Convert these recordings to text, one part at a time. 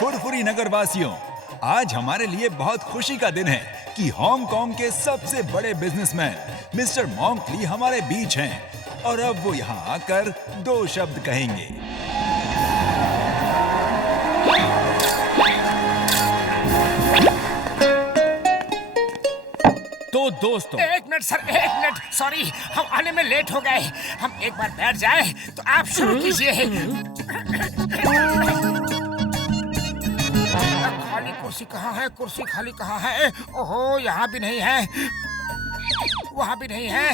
फुरफुरी नगर वासियों, आज हमारे लिए बहुत खुशी का दिन है कि हांगकांग के सबसे बड़े बिजनेसमैन मिस्टर मॉन्क ली हमारे बीच हैं और अब वो यहाँ आकर 2 शब्द कहेंगे। तो दोस्तों, एक मिनट सर, एक मिनट, सॉरी, हम आने में लेट हो गए। हम एक बार बैठ जाए तो आप शुरू कीजिए। खाली कुर्सी कहाँ है? कुर्सी खाली कहाँ है? ओहो, यहाँ भी नहीं है, वहाँ भी नहीं है।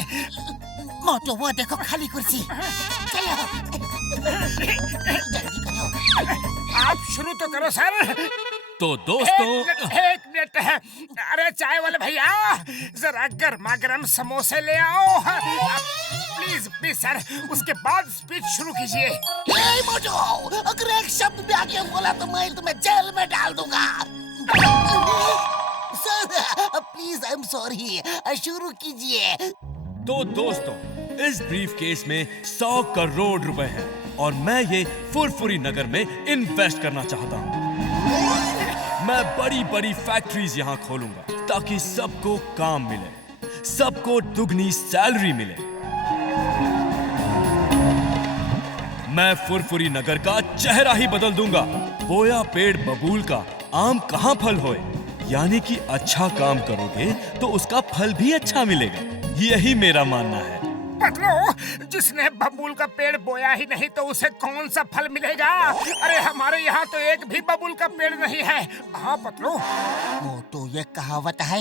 मोटू, वो देखो खाली कुर्सी। चलो जल्दी करो। आप शुरू तो करो सर। तो दोस्तों, एक मिनट है। अरे चाय वाले भैया, जरा गर्मा गर्म समोसे ले आओ प्लीज प्लीज सर। उसके बाद स्पीच शुरू कीजिए। मोटू, अगर एक शब्द भी आगे बोला तो मैं तुम्हें जेल में डाल दूंगा। Sir please, I am sorry, शुरू कीजिए। तो दोस्तों, इस ब्रीफ केस में 100 करोड़ रुपए हैं और मैं ये फुरफुरी नगर में इन्वेस्ट करना चाहता हूँ। मैं बड़ी बड़ी फैक्ट्रीज यहाँ खोलूंगा ताकि सबको काम मिले, सबको दुगनी सैलरी मिले। मैं फुरफुरी नगर का चेहरा ही बदल दूंगा। बोया पेड़ बबूल का आम कहाँ फल होए, यानी कि अच्छा काम करोगे तो उसका फल भी अच्छा मिलेगा। यही मेरा मानना है। पतलू, जिसने बबूल का पेड़ बोया ही नहीं तो उसे कौन सा फल मिलेगा? अरे हमारे यहाँ तो एक भी बबूल का पेड़ नहीं है। हाँ पतलू। मोटू, ये कहावत है,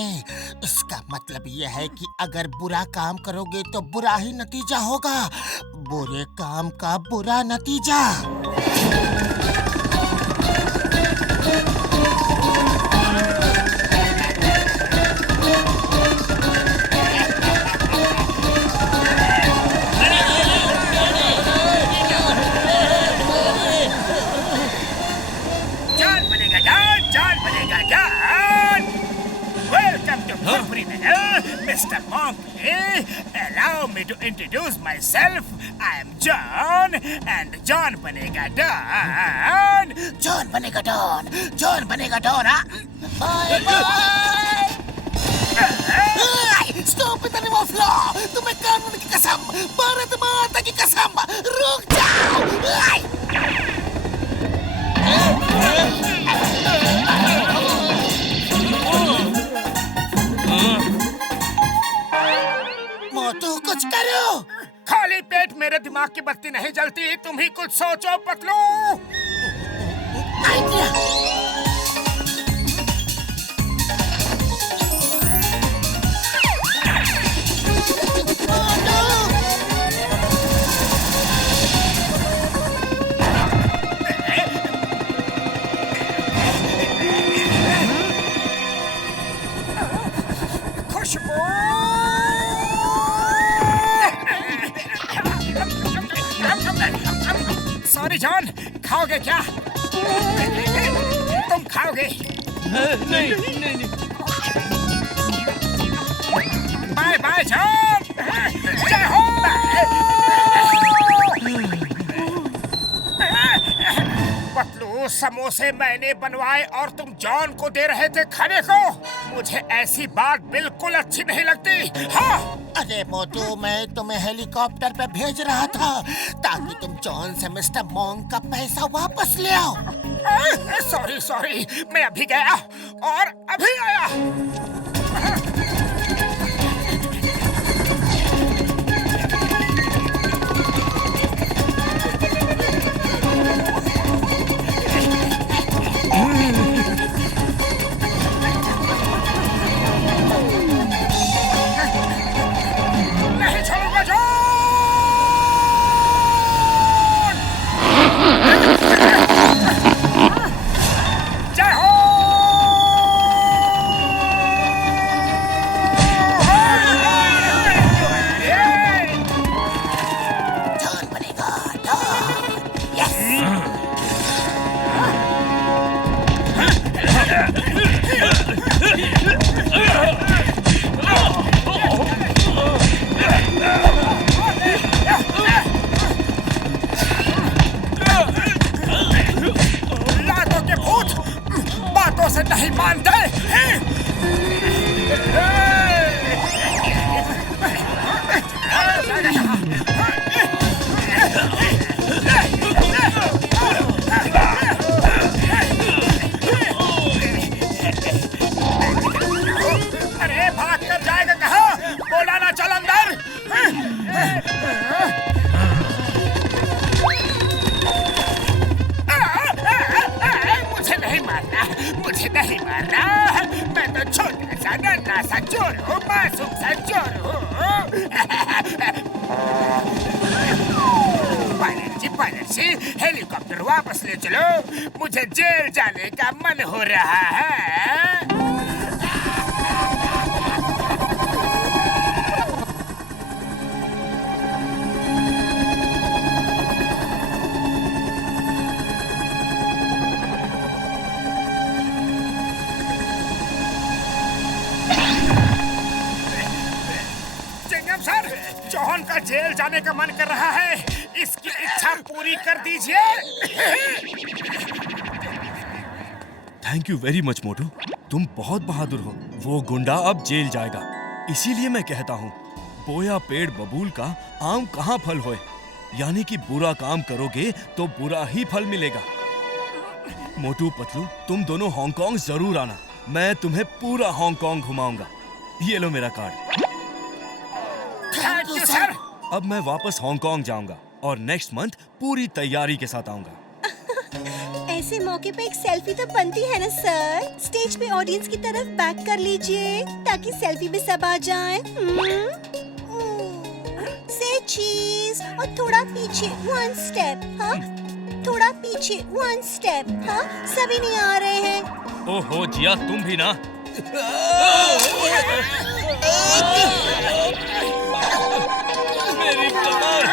इसका मतलब ये है कि अगर बुरा काम करोगे तो बुरा ही नतीजा होगा, बुरे काम का बुरा नतीजा। Mr. Monkley, allow me to introduce myself. I am John, and John banega Don. John banega Don. John banega Don, हाँ? Bye bye. Stop it, animal floor. तुम्हें कानून की कसम, भारत माता की कसम, रुक जाओ। मोटू, कुछ करो। खाली पेट मेरे दिमाग की बत्ती नहीं जलती। तुम ही कुछ सोचो पतलू। आइडिया। सॉरी जॉन, खाओगे क्या? तुम खाओगे? नहीं। Bye bye John. जय हो। पतलू, समोसे मैंने बनवाए और तुम जॉन को दे रहे थे खाने को। मुझे ऐसी बात बिल्कुल अच्छी नहीं लगती। हाँ। अरे मोटू, मैं तुम्हें हेलीकॉप्टर पे भेज रहा था ताकि तुम जॉन से मिस्टर मॉन्क का पैसा वापस ले आओ। सॉरी, मैं अभी गया और अभी आया। नहीं छोड़ूंगा जॉन। जय हो। जॉन बनेगा डॉन। यस। लातों के भूत, नहीं मानते हैं? अरे भाग कर जाएगा कहाँ? बोला ना चल अंदर। मुझे नहीं मारना, मुझे नहीं मारना। मैं तो छोटा सा नन्हा सा चोर हूँ, मासूम सा चोर हूँ। पायलट जी, हेलीकॉप्टर वापस ले चलो। मुझे जेल जाने का मन हो रहा है। सर, जॉन का जेल जाने का मन कर रहा है। इसकी इच्छा पूरी कर दीजिए। थैंक यू वेरी मच मोटू, तुम बहुत बहादुर हो। वो गुंडा अब जेल जाएगा। इसीलिए मैं कहता हूँ, बोया पेड़ बबूल का आम कहाँ फल होए। यानी कि बुरा काम करोगे तो बुरा ही फल मिलेगा। मोटू पतलू, तुम दोनों हांगकांग जरूर आना। मैं तुम्हें पूरा हांगकांग घुमाऊंगा। ये लो मेरा कार्ड। Thank you sir. अब मैं वापस हांगकांग जाऊंगा और नेक्स्ट मंथ पूरी तैयारी के साथ आऊंगा। ऐसे मौके पे एक सेल्फी तो बनती है ना सर। स्टेज पे ऑडियंस की तरफ बैक कर लीजिए ताकि सेल्फी में सब आ जाएं। से चीज और थोड़ा पीछे वन स्टेप। हाँ, थोड़ा पीछे वन स्टेप। हाँ, सभी नहीं आ रहे हैं। ओहो जिया, तुम भी ना। मेरी कमर।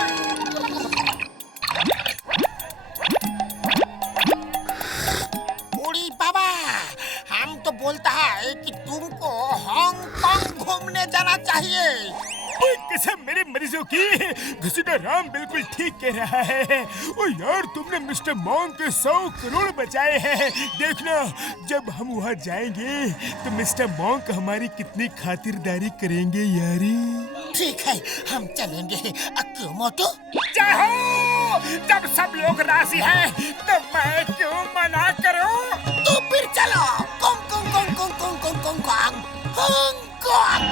बूढ़ी बाबा, हम तो बोलता है कि तुमको हांगकांग घूमने जाना चाहिए। कसम मेरे मरीजों की, घसीटा राम बिल्कुल ठीक कह रहा है। ओ यार, तुमने मिस्टर मॉन्क के 100 करोड़ बचाए हैं। देखना, जब हम वहाँ जाएंगे तो मिस्टर मॉन्क हमारी कितनी खातिरदारी करेंगे यारी। ठीक है, हम चलेंगे। क्यों मोटू? जाओ, जब सब लोग राजी हैं तो मैं क्यों मना करूं? तो फिर चलो। Kong Kong Kong Kong Kong Kong Kong Kong Hong Kong.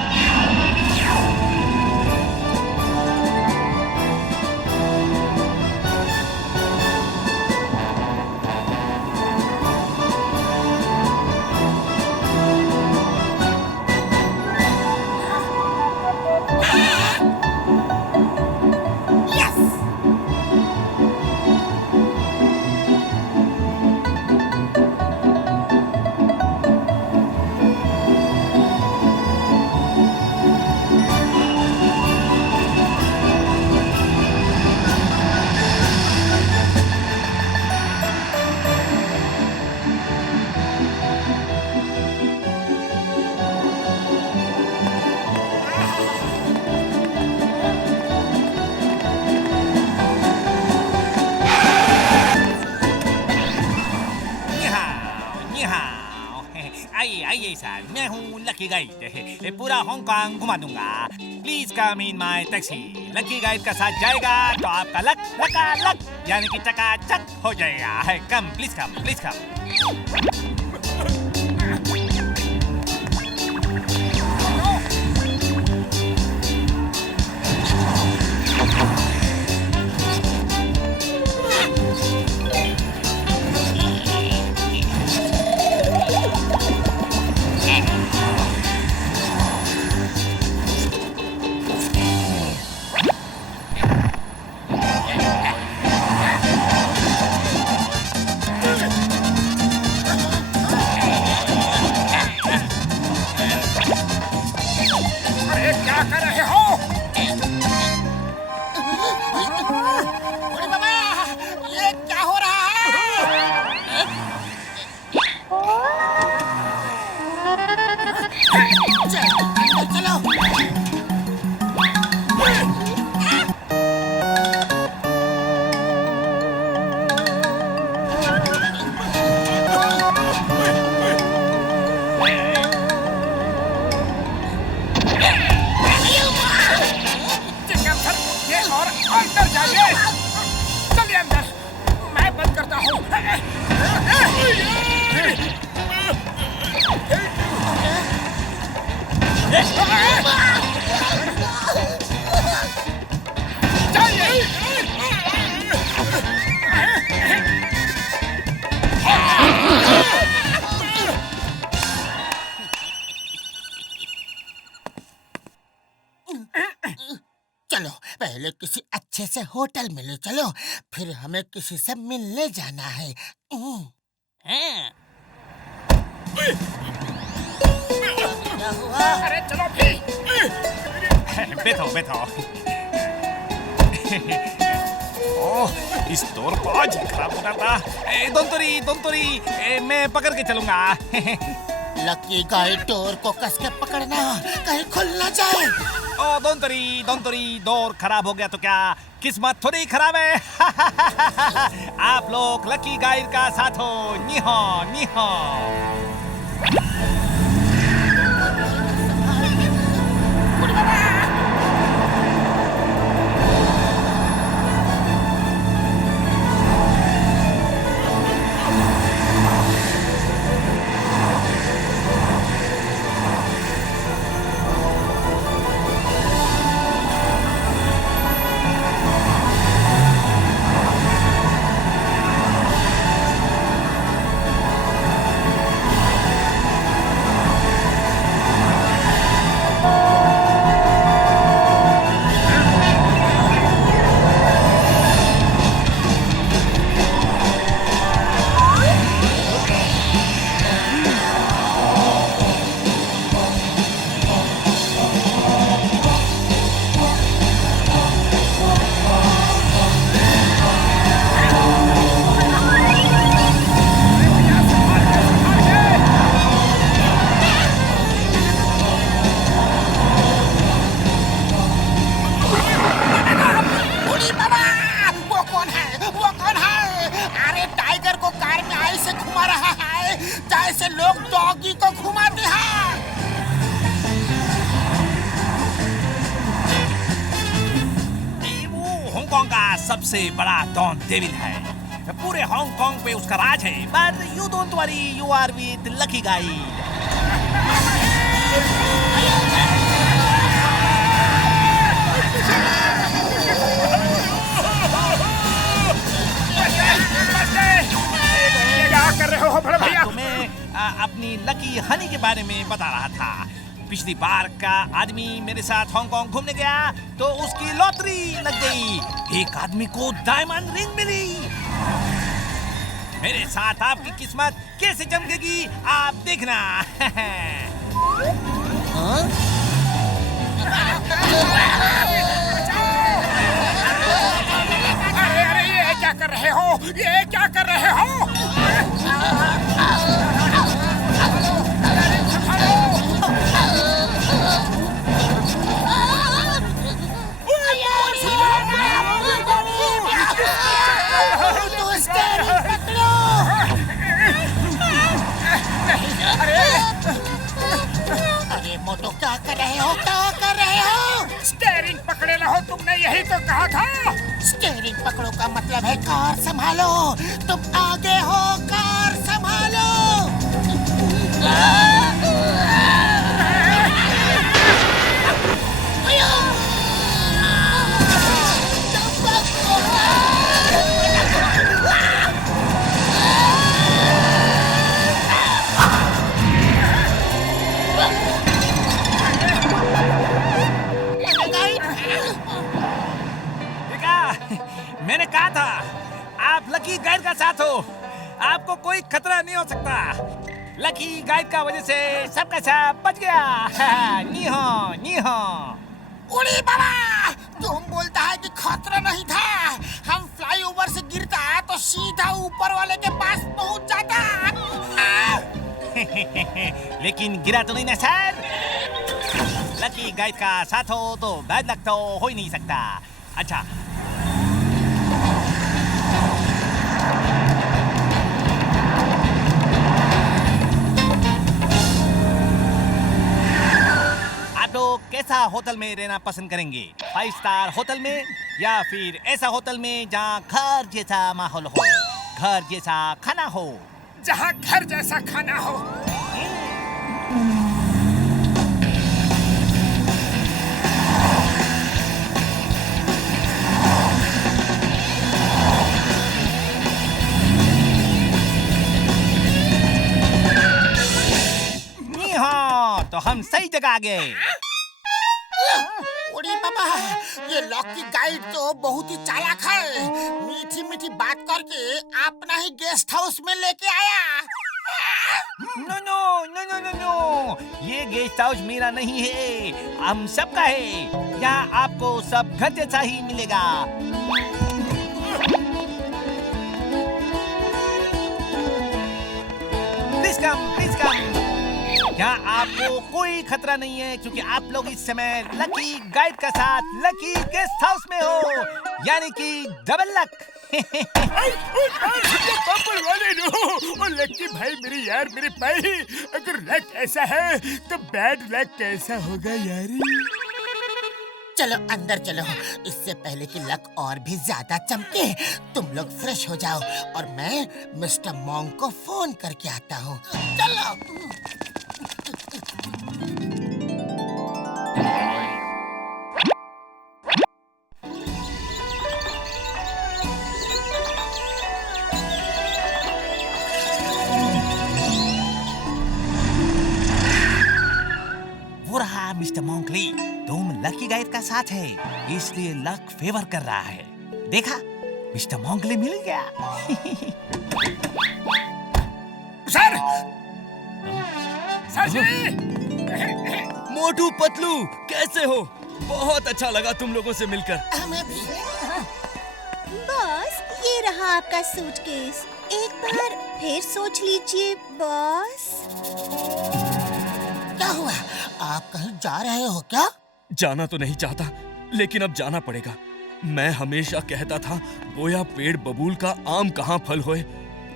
आइए सर, मैं हूँ लकी गाइड। पूरा हांगकांग घुमा दूंगा। Please come in my taxi. Lucky guide का साथ जाएगा तो आपका लक लक यानी कि चकाचक हो जाएगा। Come please come please come. पहले किसी अच्छे से होटल में ले चलो, फिर हमें किसी से मिलने जाना है। क्या हुआ? अरे चलो भी। बैठो बैठो। ओह, इस डोर को आज ही खराब होना था। दंतोरी, मैं पकड़ के चलूंगा। लकी गाइड डोर को कस के पकड़ना, कहीं खुल ना जाए। ओ दंतोरी, डोर खराब हो गया तो क्या किस्मत थोड़ी खराब है। आप लोग लकी गाइड का साथ हो। निहो निहो। जैसे लोग डॉगी को घुमाते हैं। वो हांगकांग का सबसे बड़ा डॉन डेविल है। पूरे हांगकांग पे उसका राज है। But you don't worry, you are with lucky guide. क्या कर रहे हो बड़े भैया? तुम्हें अपनी लकी हनी के बारे में बता रहा था। पिछली बार का आदमी मेरे साथ हांगकांग घूमने गया तो उसकी लॉटरी लग गई। एक आदमी को डायमंड रिंग मिली। मेरे साथ आपकी किस्मत कैसे चमकेगी आप देखना। अरे ये क्या कर रहे हो? ये क्या कर रहे हो? अरे मोटो क्या कर रहे हो? क्या कर रहे हो? स्टीयरिंग पकड़े रहो, तुमने यही तो कहा था। स्टीयरिंग पकड़ो का मतलब है कार संभालो। तुम आगे हो, कार संभालो। मैंने कहा था आप लकी गाइड का साथ हो, आपको कोई खतरा नहीं हो सकता। लकी गाइड का वजह से सबका सब बच गया। नीहो नीहो। उड़ी बाबा, तुम बोलता है कि खतरा नहीं था। हम फ्लाईओवर से गिरता तो सीधा ऊपर वाले के पास पहुंच जाता। लेकिन गिरा तो नहीं ना सर। लकी गाइड का साथ हो तो बैड लक तो हो ही नहीं सकता। अच्छा कैसा होटल में रहना पसंद करेंगे? 5 स्टार होटल में या फिर ऐसा होटल में जहाँ घर जैसा माहौल हो, घर जैसा खाना हो? जहाँ घर जैसा खाना हो। हाँ, तो हम सही जगह आ गए। बड़ी पापा, ये लकी गाइड तो बहुत ही चालाक है। मीठी मीठी बात करके अपना ही गेस्ट हाउस में लेके आया। No no no no no no, ये गेस्ट हाउस मेरा नहीं है, हम सबका है। यहाँ आपको सब घर जैसा ही मिलेगा। Please come. यहाँ आपको कोई खतरा नहीं है, क्योंकि आप लोग इस समय लकी गाइड के साथ लकी गेस्ट हाउस में हो, यानी कि डबल लक। पापड़ वाले नो, लक्की भाई मेरे भाई, अगर लक ऐसा है तो बैड लक कैसा होगा यारी? चलो अंदर चलो, इससे पहले कि लक और भी ज्यादा चमके। तुम लोग फ्रेश हो जाओ और मैं मिस्टर मॉन्क को फोन करके आता हूँ। चलो। वो रहा मिस्टर मॉन्कली, तुम लकी गाइड का साथ है, इसलिए लक फेवर कर रहा है। देखा, मिस्टर मॉन्कली मिल गया। सर जी! मोटू पतलू, कैसे हो? बहुत अच्छा लगा तुम लोगों से मिलकर। हमें भी। बॉस, ये रहा आपका सूटकेस। एक बार फिर सोच लीजिए बॉस। क्या हुआ? आप कहीं जा रहे हो क्या? जाना तो नहीं चाहता, लेकिन अब जाना पड़ेगा। मैं हमेशा कहता था बोया पेड़ बबूल का आम कहाँ फल होए,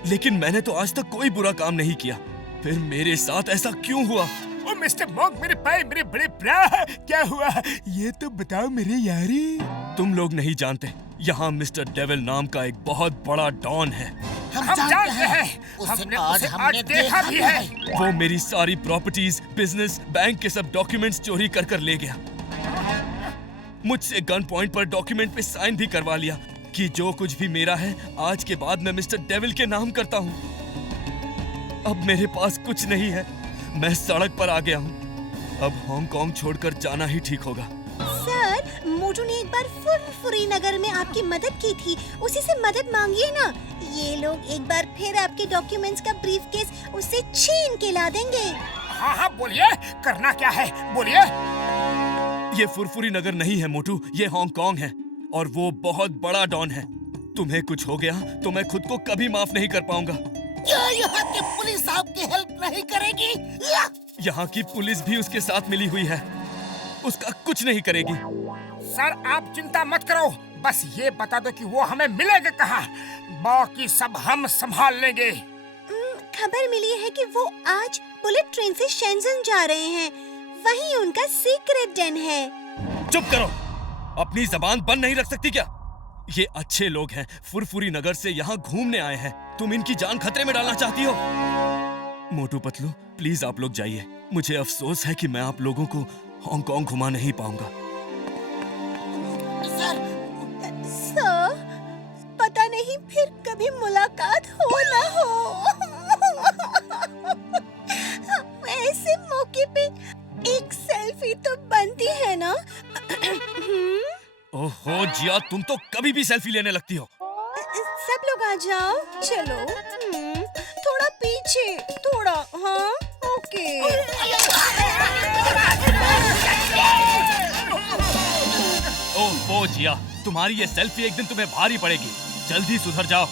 लेकिन मैंने तो आज तक कोई बुरा काम नहीं किया। फिर मेरे साथ ऐसा क्यों हुआ? ओ मिस्टर मॉन्क, मेरे भाई, मेरे बड़े भरा, क्या हुआ ये तो बताओ मेरे यारी। तुम लोग नहीं जानते, यहाँ मिस्टर डेविल नाम का एक बहुत बड़ा डॉन है। हम जानते हैं, हमने उसे आज देखा भी है। वो मेरी सारी प्रॉपर्टीज, बिजनेस, बैंक के सब डॉक्यूमेंट्स चोरी कर कर ले गया। मुझसे गन पॉइंट पर डॉक्यूमेंट पे साइन भी करवा लिया कि जो कुछ भी मेरा है आज के बाद मैं मिस्टर डेविल के नाम करता हूँ। अब मेरे पास कुछ नहीं है, मैं सड़क पर आ गया हूँ। अब हांगकांग छोड़कर जाना ही ठीक होगा। सर, मोटू ने एक बार फुरफुरी नगर में आपकी मदद की थी, उसी से मदद मांगिए ना। ये लोग एक बार फिर आपके डॉक्यूमेंट्स का ब्रीफकेस उससे छीन के ला देंगे। हाँ बोलिए, करना क्या है बोलिए। ये फुरफुरी नगर नहीं है मोटू, ये हांगकांग है और वो बहुत बड़ा डॉन है। तुम्हें कुछ हो गया तो मैं खुद को कभी माफ नहीं कर पाऊंगा। क्या यहाँ की पुलिस आपकी हेल्प नहीं करेगी? यहाँ की पुलिस भी उसके साथ मिली हुई है, उसका कुछ नहीं करेगी। सर आप चिंता मत करो, बस ये बता दो कि वो हमें मिलेगा कहाँ, बाकी सब हम संभाल लेंगे। खबर मिली है कि वो आज बुलेट ट्रेन से शेंजन जा रहे हैं, वहीं उनका सीक्रेट डेन है। चुप करो, अपनी जबान बंद नहीं रख सकती क्या? ये अच्छे लोग हैं, फुरफुरी नगर से यहाँ घूमने आए हैं, तुम इनकी जान खतरे में डालना चाहती हो? मोटू पतलू, प्लीज आप लोग जाइए। मुझे अफसोस है कि मैं आप लोगों को हांगकांग घुमा नहीं पाऊंगा। सर, पता नहीं फिर कभी मुलाकात हो ना हो। ऐसे मौके पे एक सेल्फी तो बनती है ना। ओहो जिया, तुम तो कभी भी सेल्फी लेने लगती हो। सब लोग आ जाओ, चलो। थोड़ा पीछे, थोड़ा। हाँ, ओके। ओहो जिया, तुम्हारी ये सेल्फी एक दिन तुम्हें भारी पड़ेगी, जल्दी सुधर जाओ।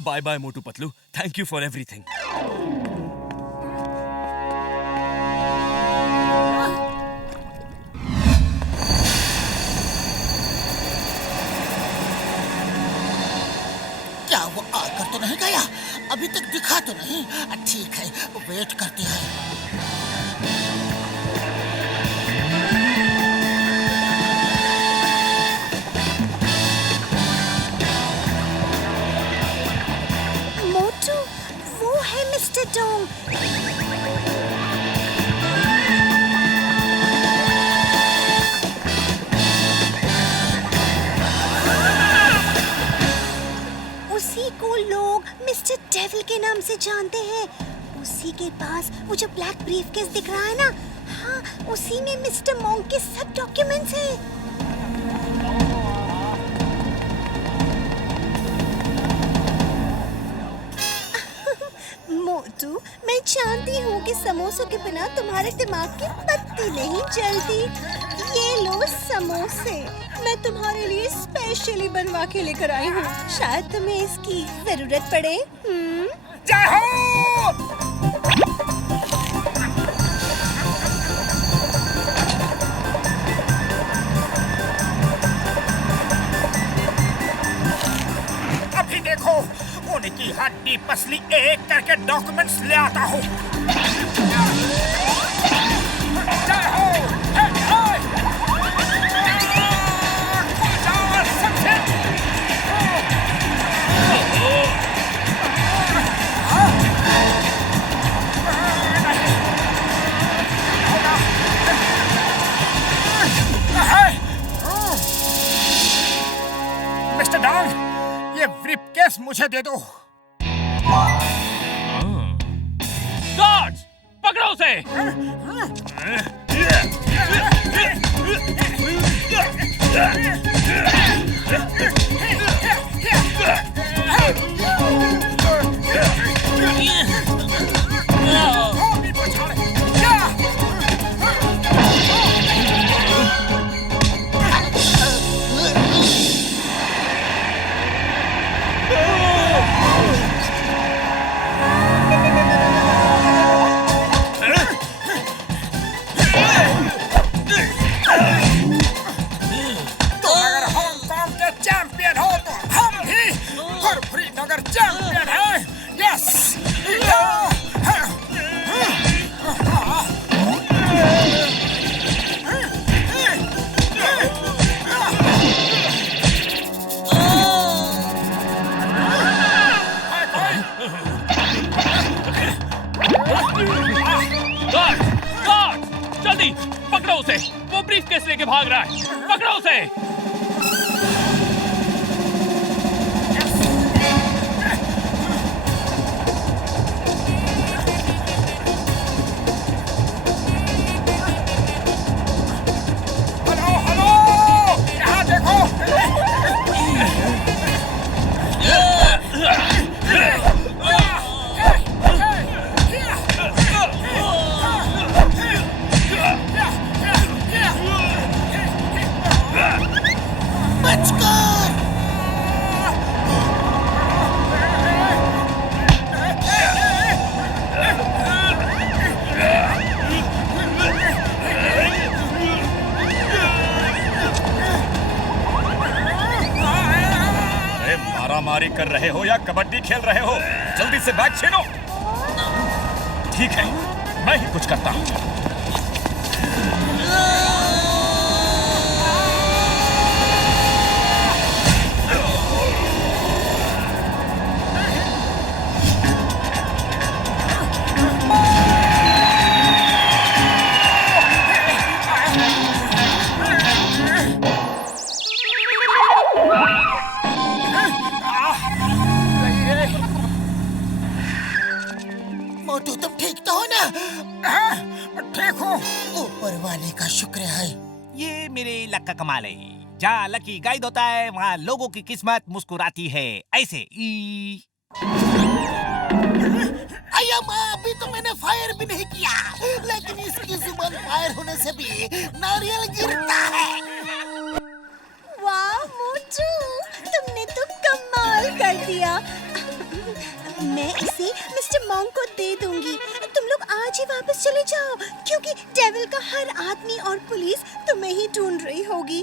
Bye bye Motu Patlu, thank you for everything. क्या वो आकर तो नहीं गया? अभी तक दिखा तो नहीं। ठीक है, वेट करते हैं। मोटू, वो है मिस्टर डोंग। उसी को लोग मिस्टर डेविल के नाम से जानते हैं। उसी के पास वो जो ब्लैक ब्रीफकेस दिख रहा है ना, हाँ, उसी में मिस्टर मॉन्क के सब डॉक्यूमेंट्स हैं। मोटू, मैं जानती हूँ कि समोसों के बिना तुम्हारे दिमाग की बत्ती नहीं जलती। ये लो समोसे, मैं तुम्हारे लिए स्पेशली बनवा के लेकर आई हूँ। शायद तुम्हें इसकी जरूरत पड़े। जय हो! अभी देखो, उनकी हड्डी पसली एक करके डॉक्यूमेंट्स ले आता हूँ। जय हो! मिस्टर डॉग, ये ब्रीफकेस मुझे दे दो। गार्ड्स, पकड़ो उसे। जल्दी पकड़ो उसे, वो ब्रीफकेस लेके भाग रहा है। पकड़ो उसे। हेलो हेलो, यहाँ देखो। मारामारी कर रहे हो या कबड्डी खेल रहे हो? जल्दी से बैग छीनो। ठीक है, मैं ही कुछ करता हूँ। मोटू, तुम ठीक तो हो ना? ठीक हो? ऊपर वाले का शुक्र है। ये मेरे लक का कमाल है। जहाँ लकी गाइड होता है वहाँ लोगों की किस्मत मुस्कुराती है। ऐसे अय्या माँ, अभी तो मैंने फायर भी नहीं किया, लेकिन इसकी जुबान फायर होने से भी नारियल गिरता है। वाह मोटू, तुमने तो कमाल कर दिया। मैं इसे मिस्टर मॉन्क को दे दूंगी। तुम लोग आज ही वापस चले जाओ, क्योंकि डेविल का हर आदमी और पुलिस तुम्हें ही ढूंढ रही होगी।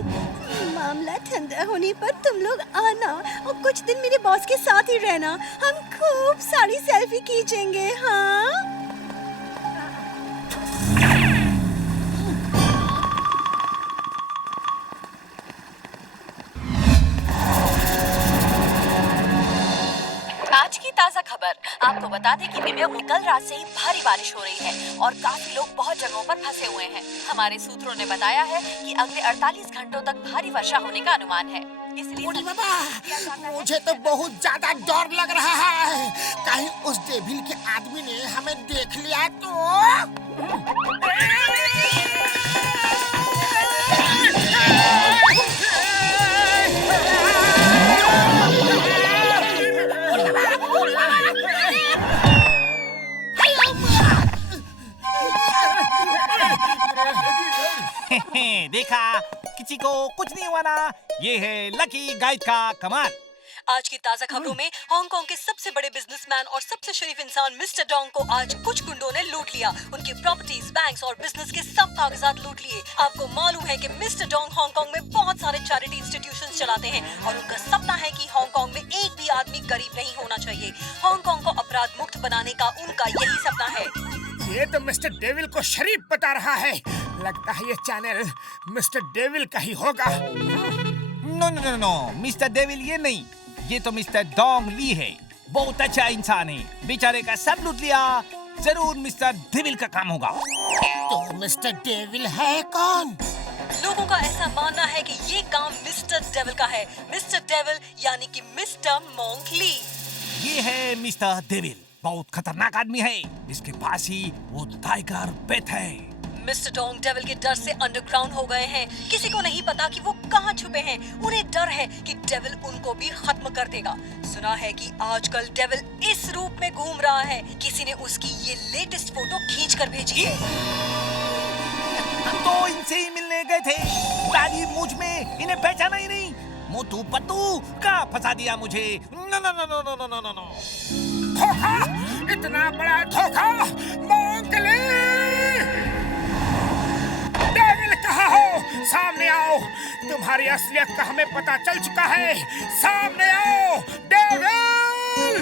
मामला ठंडा होने पर तुम लोग आना और कुछ दिन मेरे बॉस के साथ ही रहना। हम खूब सारी सेल्फी खींचेंगे। हाँ, आज की ताजा खबर आपको बता दें कि न्यूयॉर्क में कल रात से ही भारी बारिश हो रही है और काफी लोग बहुत जगहों पर फंसे हुए हैं। हमारे सूत्रों ने बताया है कि अगले 48 घंटों तक भारी वर्षा होने का अनुमान है। मोटी बाबा, मुझे तो बहुत ज्यादा डर लग रहा है। कहीं उस डेविल के आदमी ने हमें देख लिया तो? देखा, किसी को कुछ नहीं हुआ ना। ये है लकी गाइड का कमाल। आज की ताजा खबरों में हांगकांग के सबसे बड़े बिजनेसमैन और सबसे शरीफ इंसान मिस्टर डोंग को आज कुछ गुंडों ने लूट लिया। उनकी प्रॉपर्टीज, बैंक्स और बिजनेस के सब कागजात लूट लिए। आपको मालूम है कि मिस्टर डोंग हांगकांग में बहुत सारे चैरिटी इंस्टीट्यूशंस चलाते हैं और उनका सपना है कि हांगकांग में एक भी आदमी गरीब नहीं होना चाहिए। हांगकांग को अपराध मुक्त बनाने का उनका यही सपना है। ये तो मिस्टर डेविल को शरीफ बता रहा है। लगता है ये चैनल मिस्टर डेविल का ही होगा। No no no no, mister devil ये नहीं, ये तो मिस्टर डोंग ली है। बहुत अच्छा इंसान है, बेचारे का सब लूट लिया। जरूर मिस्टर डेविल का काम होगा। तो मिस्टर डेविल है कौन? लोगों का ऐसा मानना है कि ये काम मिस्टर डेविल का है। मिस्टर डेविल यानी कि मिस्टर मोंक ली। ये है मिस्टर डेविल, बहुत खतरनाक आदमी है। इसके पास ही वो टाइगर पेट है। मिस्टर डोंग डेविल के डर से अंडरग्राउंड हो गए हैं। किसी को नहीं पता कि वो कहाँ छुपे हैं। उन्हें डर है कि डेविल उनको भी खत्म कर देगा। सुना है कि आजकल डेविल इस रूप में घूम रहा है। किसी ने उसकी ये लेटेस्ट फोटो खींच कर भेजी है। हम तो इनसे ही मिलने गए थे। दाढ़ी मूंछ में इन्हें पहचाना ही नहीं। मोटू पत्तू कहाँ फंसा दिया मुझे। No no no no no no no no. धोखा, इतना बड़ा धोखा। मोंकली, डेविल कहाँ हो? सामने आओ, तुम्हारी असलियत का हमें पता चल चुका है। सामने आओ डेविल।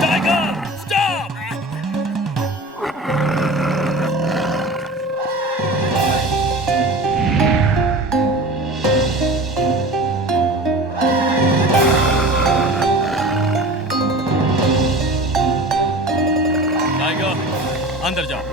Tiger, stop! टाइगर, अंदर जाओ।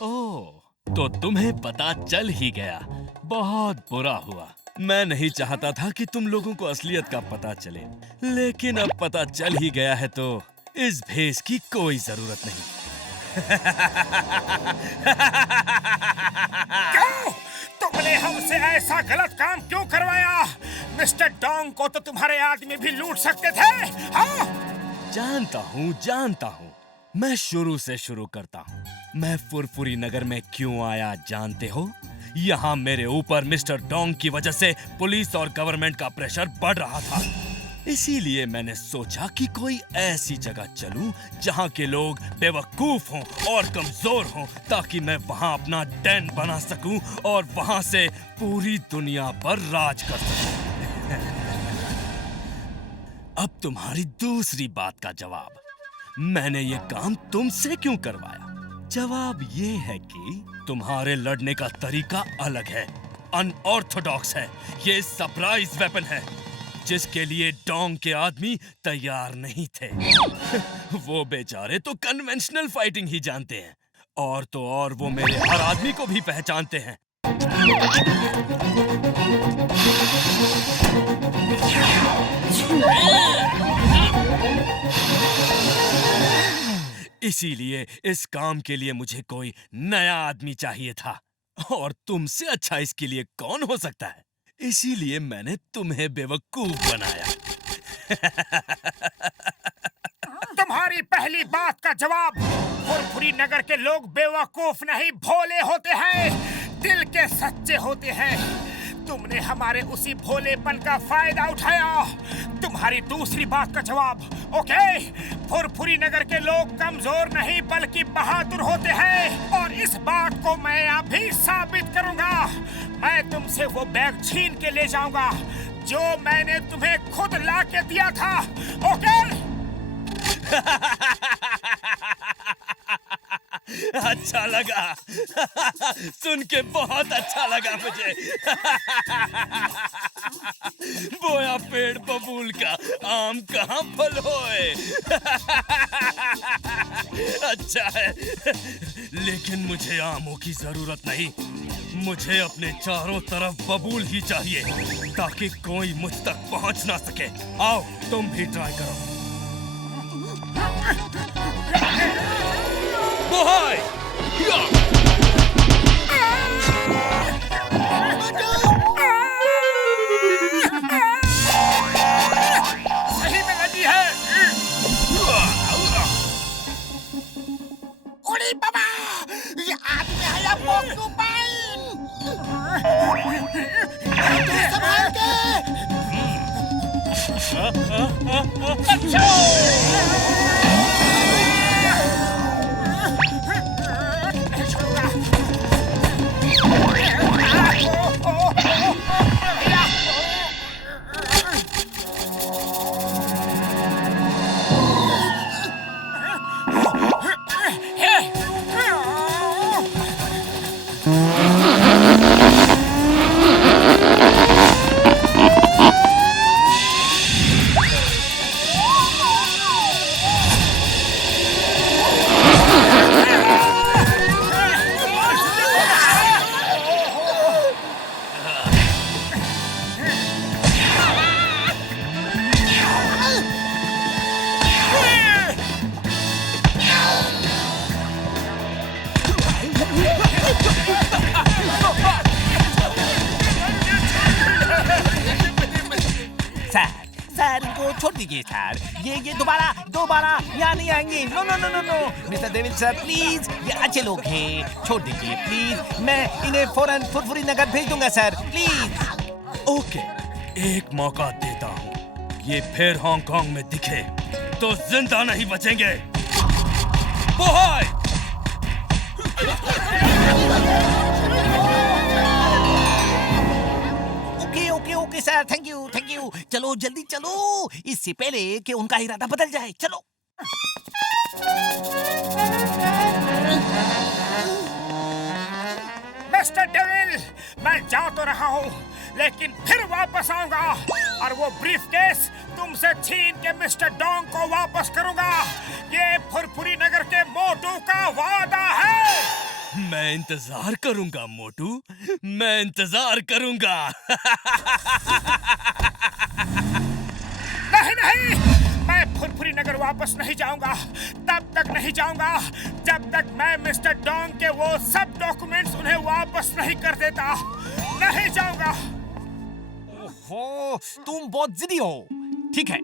ओह, तो तुम्हें पता चल ही गया। बहुत बुरा हुआ। मैं नहीं चाहता था कि तुम लोगों को असलियत का पता चले, लेकिन अब पता चल ही गया है तो इस भेष की कोई जरूरत नहीं। क्यों? तुमने हमसे ऐसा गलत काम क्यों करवाया? मिस्टर डोंग को तो तुम्हारे आदमी भी लूट सकते थे। हाँ? जानता हूँ। मैं शुरू से शुरू करता हूँ। मैं फुरफुरी नगर में क्यों आया जानते हो? यहाँ मेरे ऊपर मिस्टर डोंग की वजह से पुलिस और गवर्नमेंट का प्रेशर बढ़ रहा था। इसीलिए मैंने सोचा कि कोई ऐसी जगह चलूं जहाँ के लोग बेवकूफ हों और कमजोर हों, ताकि मैं वहाँ अपना डैन बना सकूं और वहाँ से पूरी दुनिया पर राज कर सकूं। अब तुम्हारी दूसरी बात का जवाब। मैंने ये काम तुमसे क्यों करवाया? जवाब ये है कि तुम्हारे लड़ने का तरीका अलग है, अनऑर्थोडॉक्स है। ये सरप्राइज वेपन है जिसके लिए डोंग के आदमी तैयार नहीं थे। वो बेचारे तो कन्वेंशनल फाइटिंग ही जानते हैं, और तो और वो मेरे हर आदमी को भी पहचानते हैं। इसीलिए इस काम के लिए मुझे कोई नया आदमी चाहिए था, और तुमसे अच्छा इसके लिए कौन हो सकता है? इसीलिए मैंने तुम्हें बेवकूफ बनाया। तुम्हारी पहली बात का जवाब। फुरफुरी नगर के लोग बेवकूफ नहीं, भोले होते हैं, दिल के सच्चे होते हैं। तुमने हमारे उसी भोलेपन का फायदा उठाया। तुम्हारी दूसरी बात का जवाब। ओके, फुरफुरी नगर के लोग कमजोर नहीं बल्कि बहादुर होते हैं, और इस बात को मैं अभी साबित करूंगा। मैं तुमसे वो बैग छीन के ले जाऊंगा जो मैंने तुम्हें खुद ला के दिया था। ओके? अच्छा लगा। सुन के बहुत अच्छा लगा मुझे। बोया पेड़ बबूल का, आम कहाँ फल होए। अच्छा है, लेकिन मुझे आमों की जरूरत नहीं। मुझे अपने चारों तरफ बबूल ही चाहिए, ताकि कोई मुझ तक पहुंच ना सके। आओ, तुम भी ट्राई करो। बोहाई! सही में लगी है। ओरे बाबा, ये आदमी आया मोटू पाइन। तू संभाल के। सर इनको छोड़ दीजिए सर। ये दोबारा यहाँ नहीं आएंगे। No no no no no mister devil sir please, ये अच्छे लोग हैं, छोड़ दीजिए प्लीज। मैं इन्हें फौरन फुरफुरी नगर भेज दूंगा सर, प्लीज। ओके, एक मौका देता हूँ। ये फिर हांगकांग में दिखे तो जिंदा नहीं बचेंगे। Bohai! Okay sir, thank you. चलो जल्दी चलो, इससे पहले कि उनका इरादा बदल जाए। चलो। मिस्टर डेविल, मैं जा तो रहा हूँ, लेकिन फिर वापस आऊंगा और वो ब्रीफकेस तुमसे छीन के मिस्टर डोंग को वापस करूंगा। ये फुरफुरी नगर के मोटू का वादा है। मैं इंतजार करूंगा मोटू, मैं इंतजार करूंगा। नहीं, मैं फुरफुरी नगर वापस नहीं जाऊंगा। तब तक नहीं जाऊंगा जब तक मैं मिस्टर डोंग के वो सब डॉक्यूमेंट्स उन्हें वापस नहीं कर देता। नहीं जाऊंगा। ओहो, तुम बहुत जिद्दी हो। ठीक है,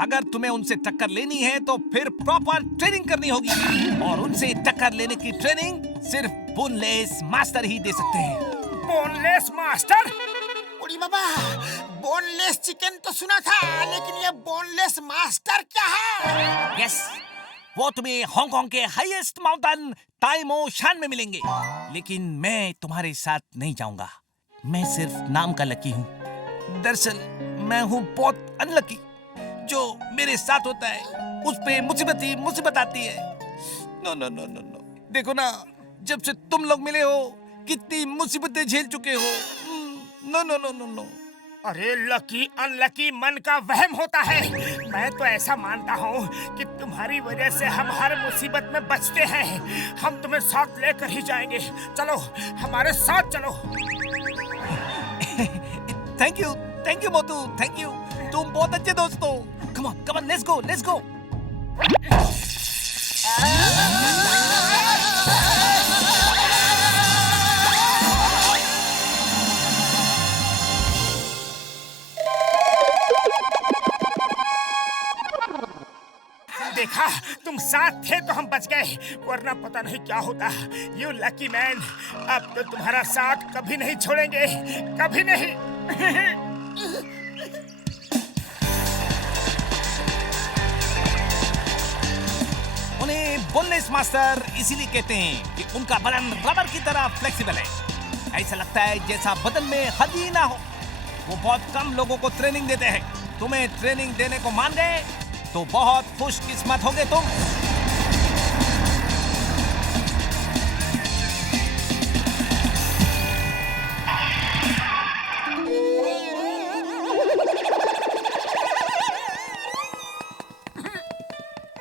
अगर तुम्हें उनसे टक्कर लेनी है तो फिर प्रॉपर ट्रेनिंग करनी होगी, और उनसे टक्कर लेने की ट्रेनिंग सिर्फ बोनलेस मास्टर ही दे सकते हैं। Boneless master? ओरे बाबा, बोनलेस चिकन तो सुना था, लेकिन ये बोनलेस मास्टर क्या है? यस, वो तुम्हें हांगकांग के हाईएस्ट माउंटेन ताइमो शान में मिलेंगे, लेकिन मैं तुम्हारे साथ नहीं जाऊंगा। मैं सिर्फ नाम का लकी हूँ। दरअसल मैं हूँ बहुत अनलकी। जो मेरे साथ होता है उस पे मुसीबत ही मुसीबत आती है। No no no no no, देखो ना, जब से तुम लोग मिले हो कितनी मुसीबतें झेल चुके हो। No no no no no. अरे लकी अनलकी मन का वहम होता है। मैं तो ऐसा मानता हूँ कि तुम्हारी वजह से हम हर मुसीबत में बचते हैं। हम तुम्हें साथ लेकर ही जाएंगे। चलो, हमारे साथ चलो। Thank you Motu, thank you. तुम बहुत अच्छे दोस्त हो। Come on, let's go. देखा, तुम साथ थे तो हम बच गए, वरना पता नहीं क्या होता। यू लकी मैन, अब तो तुम्हारा साथ कभी नहीं छोड़ेंगे, कभी नहीं। उन्हें बोनलेस मास्टर इसीलिए कहते हैं कि उनका बदन रबर की तरह फ्लेक्सिबल है। ऐसा लगता है जैसा बदन में हड्डी ना हो। वो बहुत कम लोगों को ट्रेनिंग देते हैं। तुम्हें ट्रेनिंग देने को मान गए तो बहुत खुशकिस्मत होगे तुम।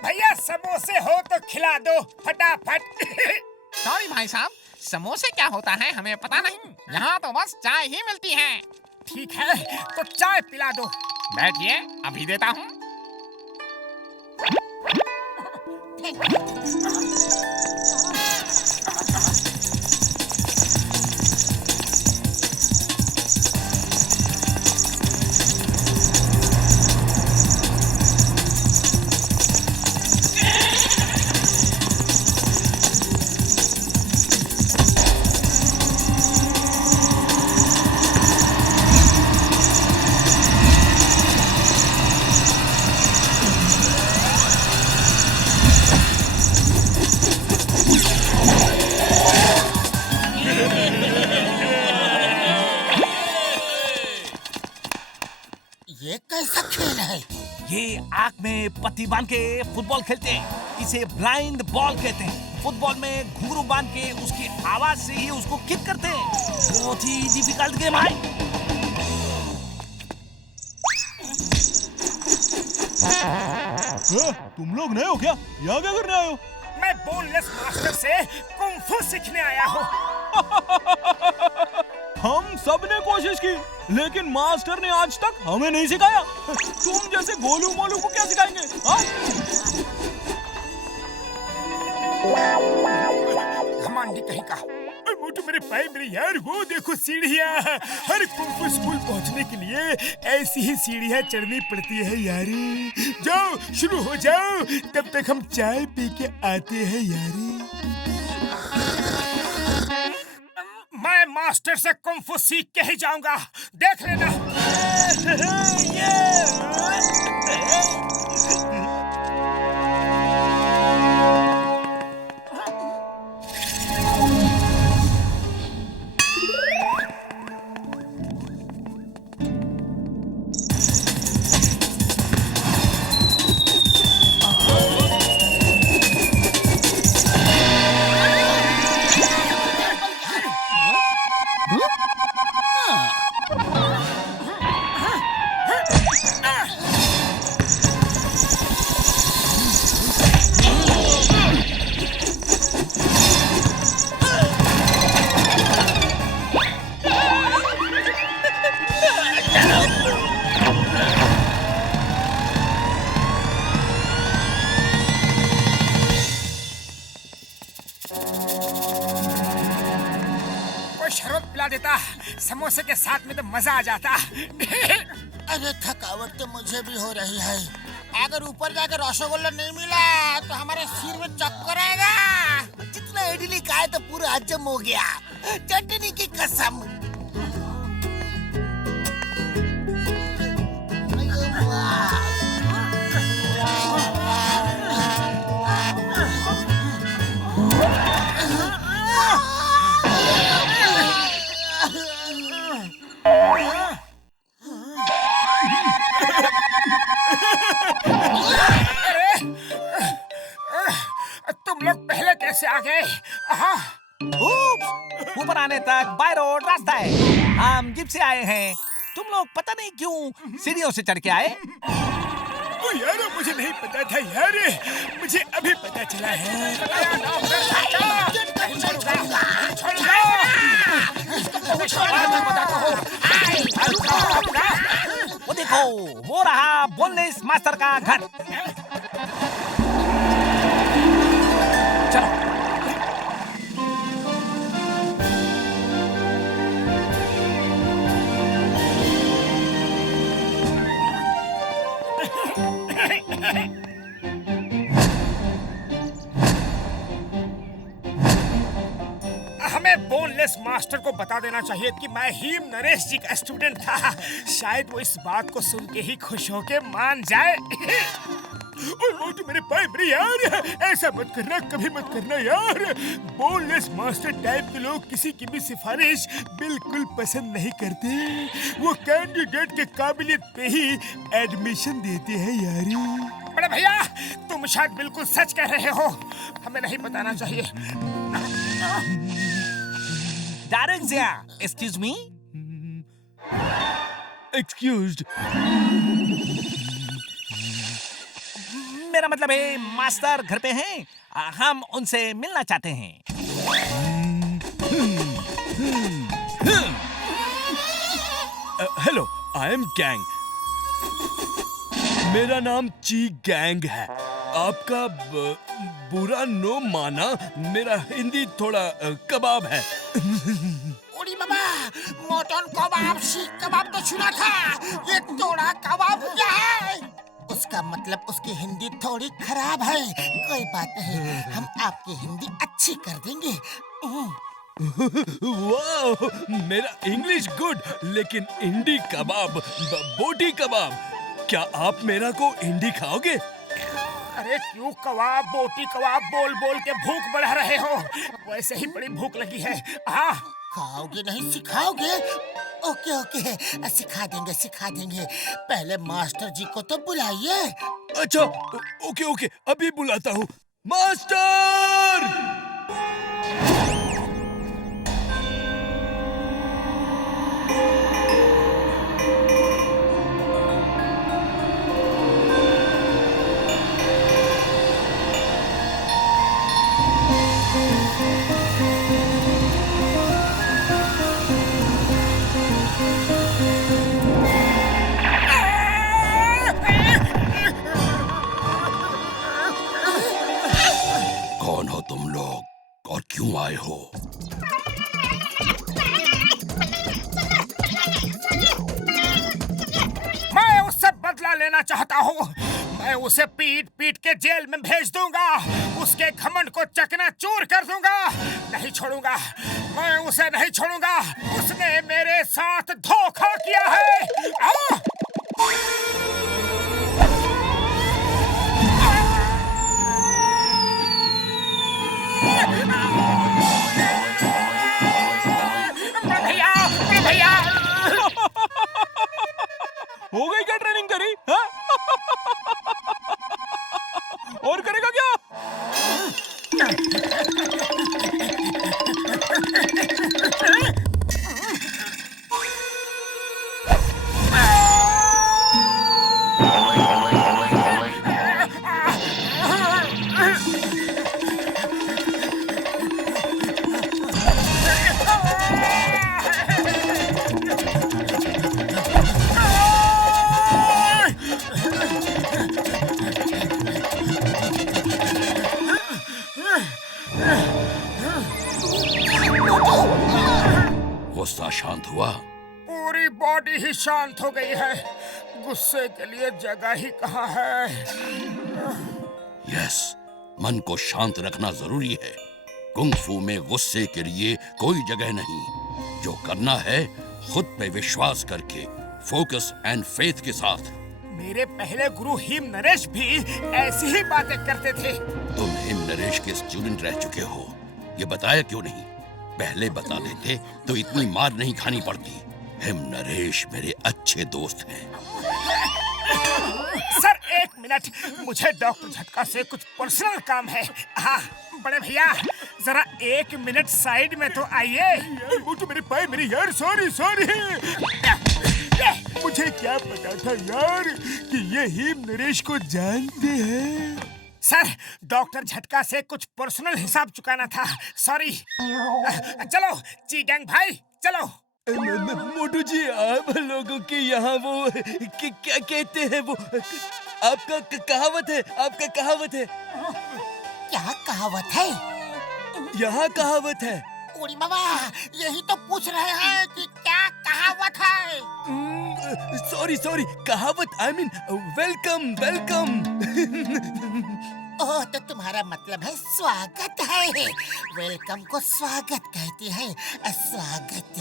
भैया, समोसे हो तो खिला दो फटाफट। सॉरी भाई साहब, समोसे क्या होता है हमें पता नहीं। यहाँ तो बस चाय ही मिलती है। ठीक है, तो चाय पिला दो। बैठिए, अभी देता हूँ। आंख में पट्टी बांध के फुटबॉल खेलते हैं। इसे ब्लाइंड बॉल कहते हैं। फुटबॉल में घुंघरू बांध के उसकी आवाज से ही उसको किक करते हैं। बहुत ही डिफिकल्ट गेम है। तुम लोग नए हो क्या? यहाँ क्या करने आए हो? मैं बोनलेस मास्टर से कुंफू सीखने आया हूँ। हम सब ने कोशिश की, लेकिन मास्टर ने आज तक हमें नहीं सिखाया। तुम जैसे गोलू मोलू को क्या सिखाएंगे? घमंडी कहीं का। वो तो मेरे भाई मेरे यार, वो देखो सीढ़ियाँ। हर कुंफू स्कूल पहुँचने के लिए ऐसी ही सीढ़ियाँ चढ़नी पड़ती है यारी। जाओ शुरू हो जाओ, तब तक हम चाय पी के आते हैं यारी। मैं मास्टर से कुंफू सीख के ही जाऊंगा, देख लेना। शरबत पिला देता, समोसे के साथ में तो मजा आ जाता। अरे थकावट तो मुझे भी हो रही है। अगर ऊपर जाकर रसगुल्ला नहीं मिला तो हमारे सिर में चक्कर आएगा। जितना इडली खाए तो पूरा हजम हो गया, चटनी की कसम। तुम लोग पहले कैसे आ गए? ऊपर आने तक बाय रोड रास्ता है। हम जीप से आए हैं। तुम लोग पता नहीं क्यों सीढ़ियों से चढ़ के आए। ओ यार, मुझे नहीं पता था यार, मुझे अभी पता चला है। वो देखो, वो रहा बोनलेस मास्टर का घर। चलो। हमें बोनलेस मास्टर को बता देना चाहिए कि मैं हीम नरेश जी का स्टूडेंट था। शायद वो इस बात को सुन के ही खुश होके मान जाए। वो तो मेरे भाई मेरे यार, ऐसा मत करना, कभी मत करना यार। बोनलेस मास्टर टाइप के लोग किसी की भी सिफारिश बिल्कुल पसंद नहीं करते। वो कैंडिडेट के काबिलियत पे ही एडमिशन देते हैं यारी। बड़े भैया, तुम शायद बिल्कुल सच कह रहे हो, हमें नहीं बताना चाहिए। Direct excuse me. एक्सक्यूज्ड। मेरा मतलब है मास्टर घर पे हैं, हम उनसे मिलना चाहते हैं। Hello, I am gang. मेरा नाम ची गैंग है। आपका बुरा नो माना, मेरा हिंदी थोड़ा कबाब है। ओड़ी बाबा, मटन कबाब, सीख कबाब तो सुना था, ये थोड़ा कबाब है। उसका मतलब उसकी हिंदी थोड़ी खराब है। कोई बात नहीं, हम आपकी हिंदी अच्छी कर देंगे। वाह, मेरा इंग्लिश गुड, लेकिन इंडी कबाब, बोटी कबाब। क्या आप मेरा को इंडी खाओगे? अरे क्यों कबाब बोटी कबाब बोल बोल के भूख बढ़ा रहे हो? वैसे ही बड़ी भूख लगी है। हाँ, खाओगे नहीं सिखाओगे? ओके ओके, सिखा देंगे सिखा देंगे। पहले मास्टर जी को तो बुलाइए। अच्छा, ओके ओके, अभी बुलाता हूँ। मास्टर! कौन हो तुम लोग और क्यों आए हो? मैं उससे बदला लेना चाहता हूँ। मैं उसे पीट पीट के जेल में भेज दूंगा। उसके घमंड को चकनाचूर कर दूंगा। नहीं छोड़ूंगा, मैं उसे नहीं छोड़ूंगा। उसने मेरे साथ धोखा किया है। भैया भैया, हो गई क्या ट्रेनिंग तेरी? हाँ? और करेगा क्या? गुस्सा शांत हुआ? पूरी बॉडी ही शांत हो गई है। गुस्से के लिए जगह ही कहाँ है? यस, मन को शांत रखना जरूरी है। कुंग फू में गुस्से के लिए कोई जगह नहीं। जो करना है खुद पे विश्वास करके, फोकस एंड फेथ के साथ। मेरे पहले गुरु हिम नरेश भी ऐसी ही बातें करते थे। तुम हिम नरेश के स्टूडेंट रह चुके हो, ये बताया क्यों नहीं? पहले बता देते तो इतनी मार नहीं खानी पड़ती। हिम नरेश मेरे अच्छे दोस्त हैं। सर एक मिनट, मुझे डॉक्टर झटका से कुछ पर्सनल काम है। हाँ बड़े भैया, जरा एक मिनट साइड में तो आइए। वो तो मेरे पाए मेरी यार, सॉरी सॉरी। मुझे क्या पता था यार कि ये हिम नरेश को जानते हैं। सर डॉक्टर झटका से कुछ पर्सनल हिसाब चुकाना था, सॉरी। चलो ची गैंग भाई चलो। मोटू जी, आप लोगों के यहाँ वो क्या कहते हैं, वो आपका कहावत है, आपका कहावत है। क्या कहावत है? यहाँ कहावत है। उड़ी बाबा, यही तो पूछ रहे हैं कि क्या कहावत है। सॉरी सॉरी, कहावत आई मीन वेलकम वेलकम। ओह, तो तुम्हारा मतलब है स्वागत है। वेलकम को स्वागत कहते हैं, स्वागत।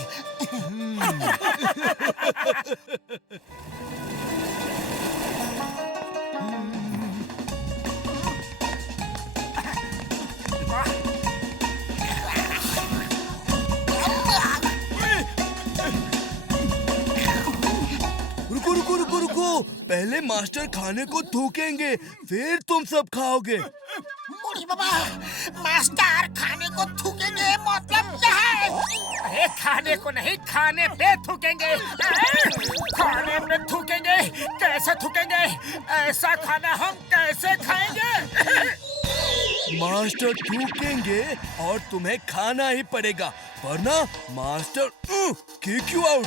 रुको रुको रुको रुको, पहले मास्टर खाने को थूकेंगे, फिर तुम सब खाओगे। उड़ी बाबा, मास्टर खाने को थूकेंगे मतलब क्या है? अरे खाने को नहीं, खाने पे थूकेंगे। खाने पे थूकेंगे? कैसे थूकेंगे? ऐसा खाना हम कैसे खाएंगे? मास्टर थूकेंगे और तुम्हें खाना ही पड़ेगा, वरना मास्टर किक यू आउट।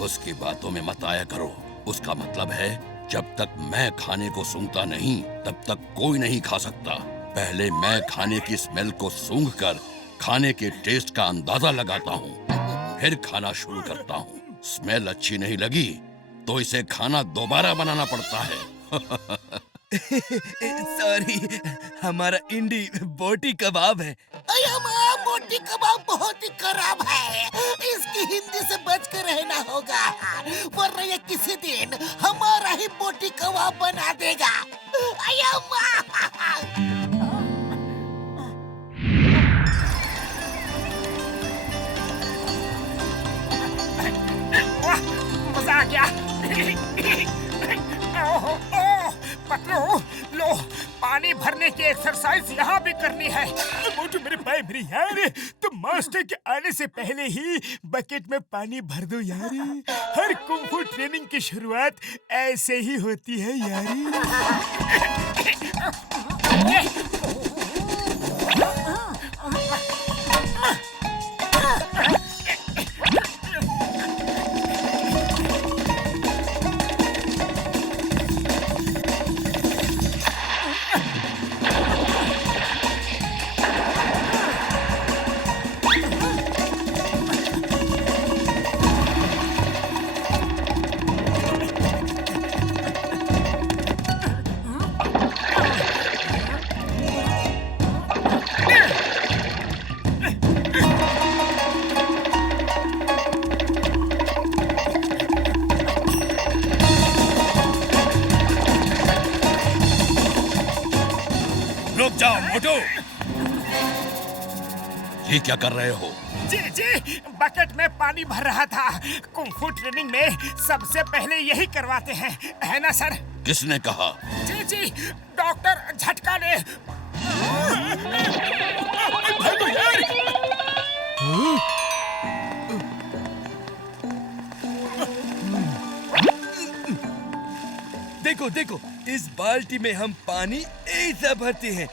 उसकी बातों में मत आया करो। उसका मतलब है जब तक मैं खाने को सूंघता नहीं, तब तक कोई नहीं खा सकता। पहले मैं खाने की स्मेल को सूंघकर खाने के टेस्ट का अंदाजा लगाता हूँ, फिर खाना शुरू करता हूँ। स्मेल अच्छी नहीं लगी तो इसे खाना दोबारा बनाना पड़ता है। सॉरी, हमारा इंडी बोटी कबाब है। हमारा बोटी कबाब बहुत ही खराब है। इसकी हिंदी से बच कर रहना होगा, वरना ये किसी दिन हमारा ही बोटी कबाब बना देगा। गया। ओह, ओह, पतलू, लो पानी भरने की एक्सरसाइज यहाँ भी करनी है। मोटू मेरे भाई मेरे यार, तुम मास्टर के आने से पहले ही बकेट में पानी भर दो यार। हर कुंफू ट्रेनिंग की शुरुआत ऐसे ही होती है यारी। रुक जाओ मोटू। ये क्या कर रहे हो? जी जी, बकेट में पानी भर रहा था। कुंफू ट्रेनिंग में सबसे पहले यही करवाते हैं, है ना सर? किसने कहा? जी जी, डॉक्टर झटका ने। भागो यार। देखो देखो, इस बाल्टी में हम पानी ऐसा भरते हैं।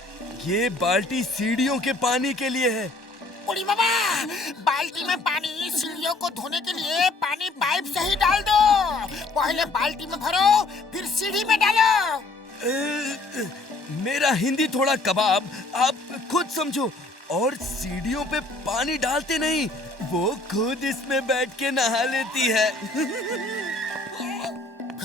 ये बाल्टी सीढ़ियों के पानी के लिए है। उड़ी बाबा, बाल्टी में पानी सीढ़ियों को धोने के लिए पानी पाइप से ही डाल दो। पहले बाल्टी में भरो, फिर सीढ़ी में डालो। मेरा हिंदी थोड़ा कबाब, आप खुद समझो। और सीढ़ियों पे पानी डालते नहीं, वो खुद इसमें बैठ के नहा लेती है।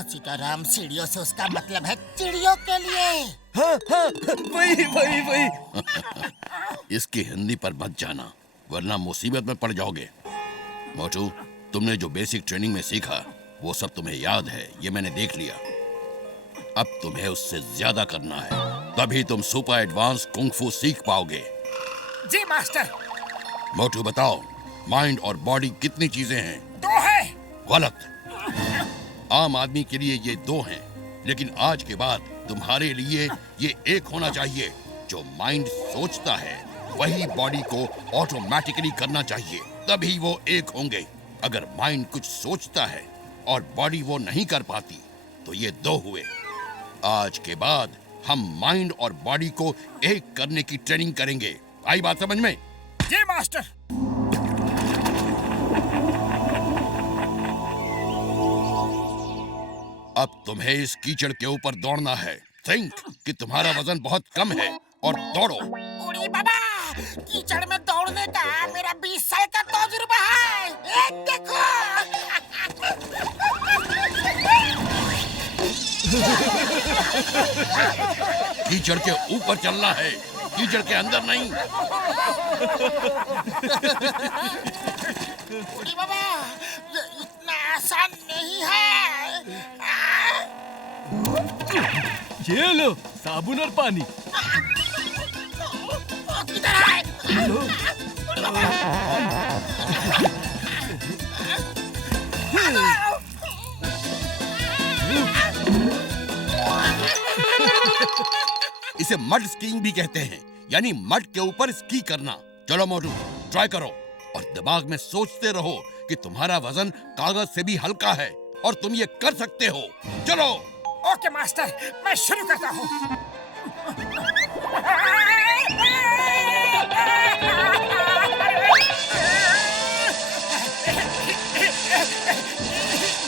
सीताराम, सीढ़ियों से उसका मतलब है चिड़ियों के लिए। हाँ हाँ, वही वही वही। इसकी हिंदी पर मत जाना, वरना मुसीबत में पड़ जाओगे। मोटू, तुमने जो बेसिक ट्रेनिंग में सीखा वो सब तुम्हें याद है, ये मैंने देख लिया। अब तुम्हें उससे ज्यादा करना है, तभी तुम सुपर एडवांस कुंग-फू सीख पाओगे। जी मास्टर। मोटू बताओ, माइंड और बॉडी कितनी चीजें हैं? 2 है। गलत। आम आदमी के लिए ये 2 हैं, लेकिन आज के बाद तुम्हारे लिए ये 1 होना चाहिए। जो माइंड सोचता है वही बॉडी को ऑटोमेटिकली करना चाहिए, तभी वो 1 होंगे। अगर माइंड कुछ सोचता है और बॉडी वो नहीं कर पाती तो ये 2 हुए। आज के बाद हम माइंड और बॉडी को 1 करने की ट्रेनिंग करेंगे। आई बात समझ में? जी मास्टर। अब तुम्हें इस कीचड़ के ऊपर दौड़ना है। थिंक कि तुम्हारा वजन बहुत कम है और दौड़ो। उड़ी बाबा, कीचड़ में दौड़ने का मेरा 20 साल का तजुर्बा है। देखो। कीचड़ के ऊपर चलना है, कीचड़ के अंदर नहीं। उड़ी बाबा, ये इतना आसान नहीं है। ये लो साबुन और पानी। किधर है? इसे मड स्कीइंग भी कहते हैं, यानी मड के ऊपर स्की करना। चलो मोटू, ट्राई करो और दिमाग में सोचते रहो कि तुम्हारा वजन कागज से भी हल्का है और तुम ये कर सकते हो। चलो। ओके मास्टर, मैं शुरू करता हूँ।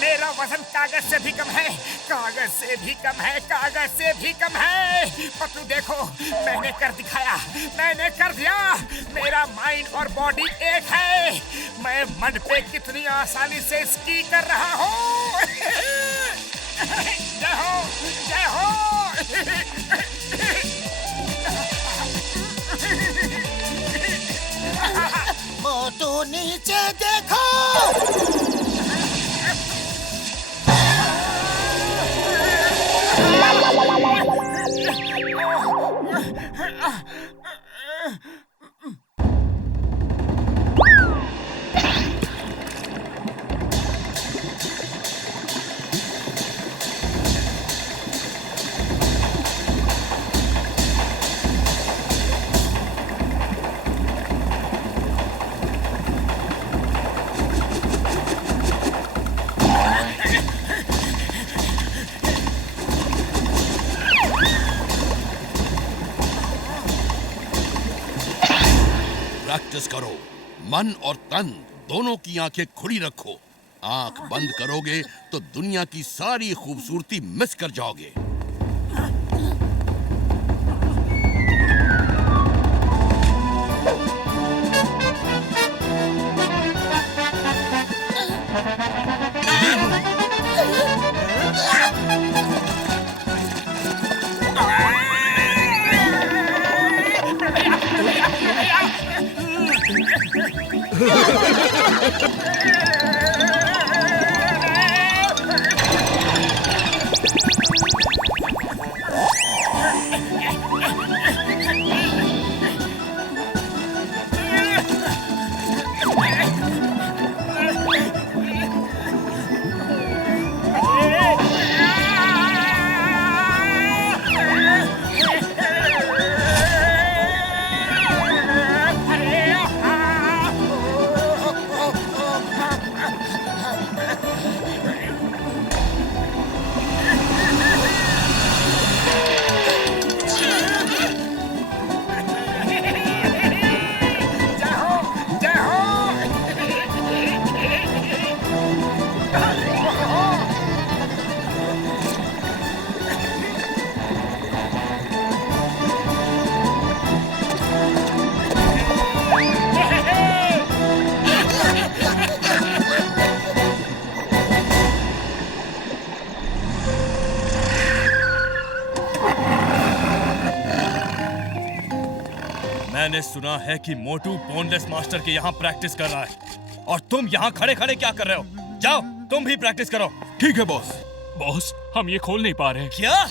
मेरा वजन कागज से भी कम है, कागज से भी कम है, कागज से भी कम है। पतलू देखो, मैंने कर दिखाया, मैंने कर दिया। मेरा माइंड और बॉडी 1 है। मैं मड पे कितनी आसानी से स्की कर रहा हूँ। जय हो, जय हो। मोटू नीचे देखो। प्रैक्टिस करो। मन और तन दोनों की आंखें खुली रखो। आंख बंद करोगे तो दुनिया की सारी खूबसूरती मिस कर जाओगे। मैंने सुना है कि मोटू बोनलेस मास्टर के यहाँ प्रैक्टिस कर रहा है और तुम यहाँ खड़े खड़े क्या कर रहे हो? जाओ तुम भी प्रैक्टिस करो। ठीक है बॉस। बॉस, हम ये खोल नहीं पा रहे। क्या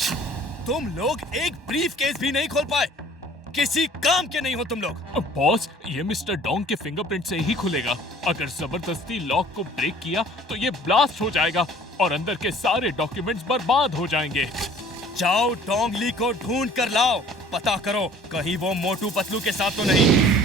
तुम लोग एक ब्रीफ केस भी नहीं खोल पाए? किसी काम के नहीं हो तुम लोग। बॉस, ये मिस्टर डोंग के फिंगरप्रिंट से ही खुलेगा। अगर जबरदस्ती लॉक को ब्रेक किया तो ये ब्लास्ट हो जाएगा और अंदर के सारे डॉक्यूमेंट्स बर्बाद हो जाएंगे। जाओ डोंग ली को ढूंढ कर लाओ। पता करो कहीं वो मोटू पतलू के साथ तो नहीं।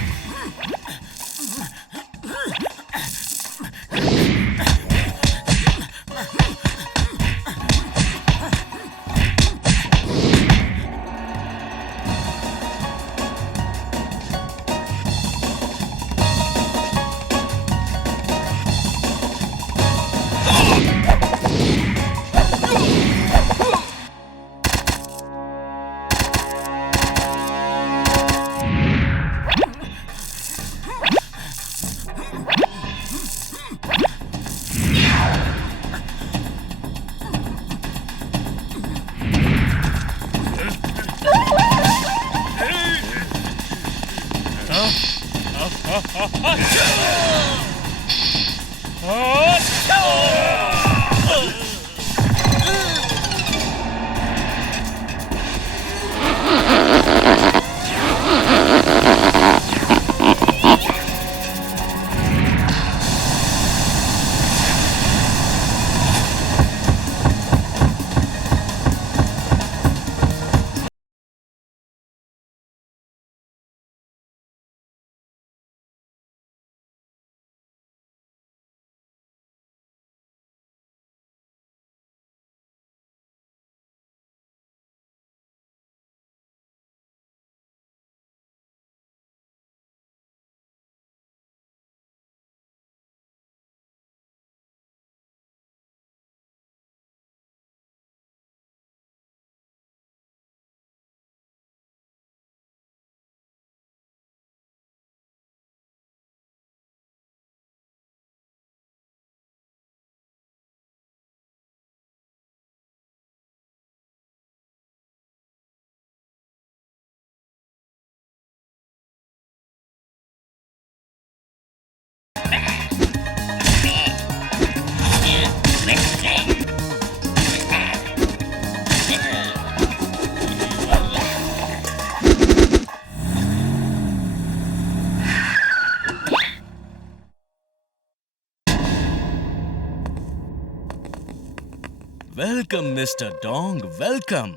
Welcome mister Dong, welcome.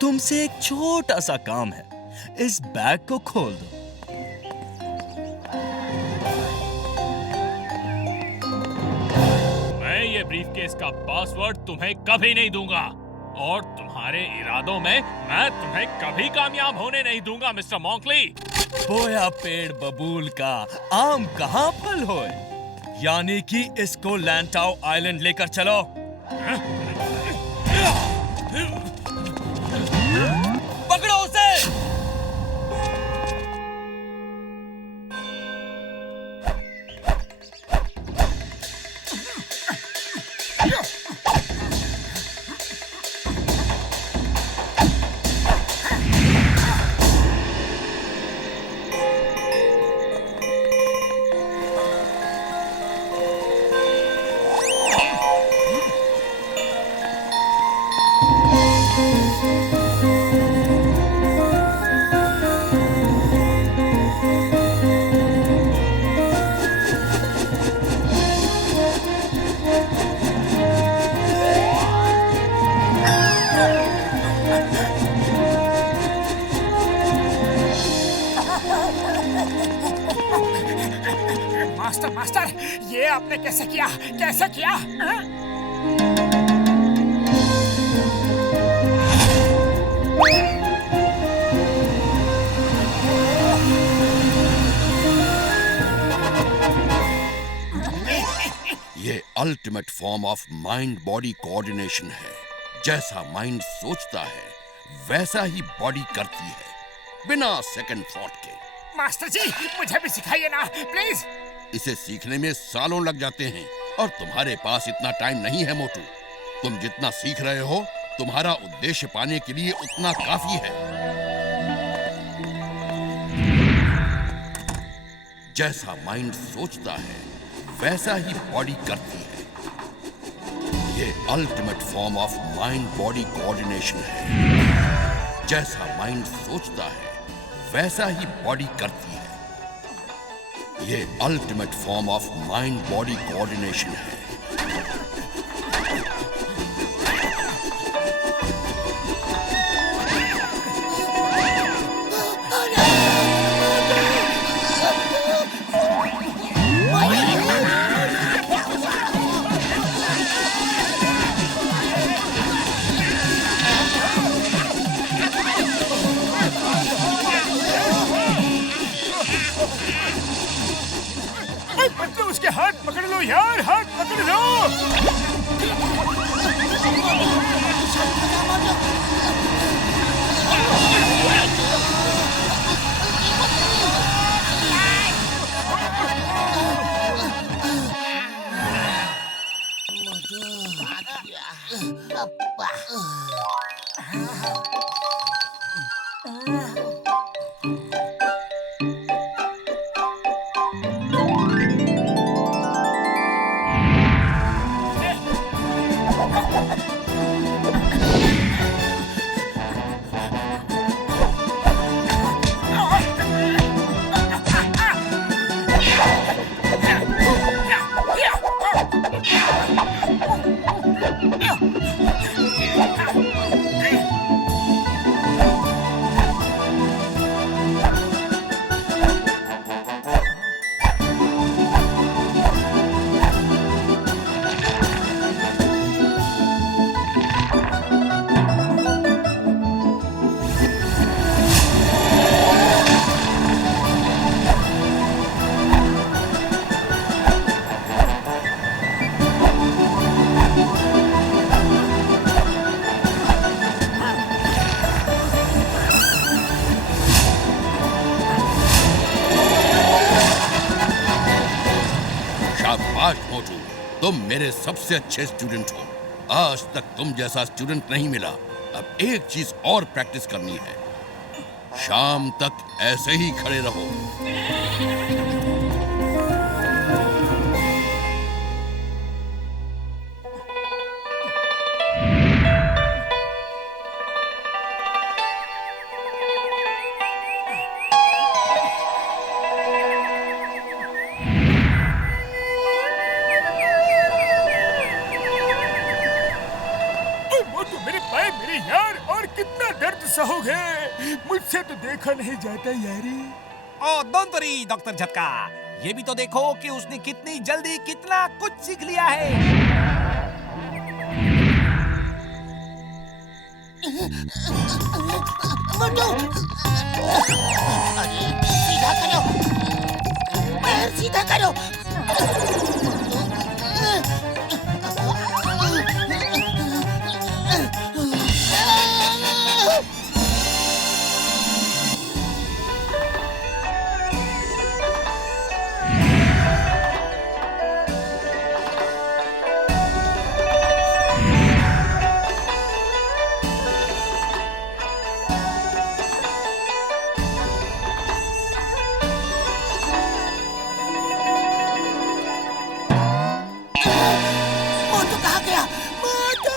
तुमसे एक छोटा सा काम है। इस बैग को खोल दो। मैं ये ब्रीफकेस का पासवर्ड तुम्हें कभी नहीं दूंगा और तुम्हारे इरादों में मैं तुम्हें कभी कामयाब होने नहीं दूंगा मिस्टर मॉन्कली। बोया पेड़ बबूल का आम कहाँ फल होए, यानी कि इसको लैंटाओ आइलैंड लेकर चलो। पकड़ो उसे। मास्टर मास्टर, ये आपने कैसे किया? कैसे किया? ये ultimate form of mind body coordination है। जैसा माइंड सोचता है वैसा ही बॉडी करती है, बिना सेकंड थॉट के। मास्टर जी, मुझे भी सिखाइए ना प्लीज। इसे सीखने में सालों लग जाते हैं और तुम्हारे पास इतना टाइम नहीं है मोटू। तुम जितना सीख रहे हो तुम्हारा उद्देश्य पाने के लिए उतना काफी है। जैसा माइंड सोचता है वैसा ही बॉडी करती है। ये ultimate form of mind body coordination है। जैसा माइंड सोचता है वैसा ही बॉडी करती है। ये ultimate form of mind body coordination है। उसके हाथ पकड़ लो यार, हाथ पकड़ लो। तुम मेरे सबसे अच्छे स्टूडेंट हो। आज तक तुम जैसा स्टूडेंट नहीं मिला। अब एक चीज और प्रैक्टिस करनी है। शाम तक ऐसे ही खड़े रहो। सहोगे, मुझसे तो देखा नहीं जाता यारी। ओ डोंट वरी डॉक्टर झटका, ये भी तो देखो कि उसने कितनी जल्दी कितना कुछ सीख लिया है। मोटू, अरे सीधा करो, पैर सीधा करो। मोटू कहाँ गया? मोटू!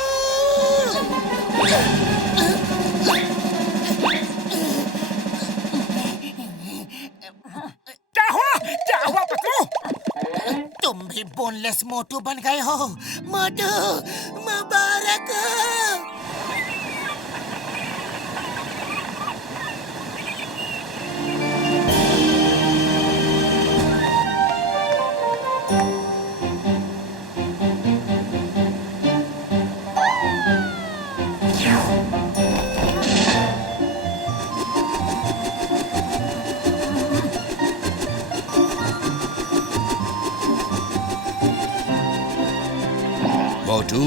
क्या हुआ? क्या हुआ पतलू? तुम भी बोनलेस मोटू बन गए हो। मोटू मुबारक हो। मोटू,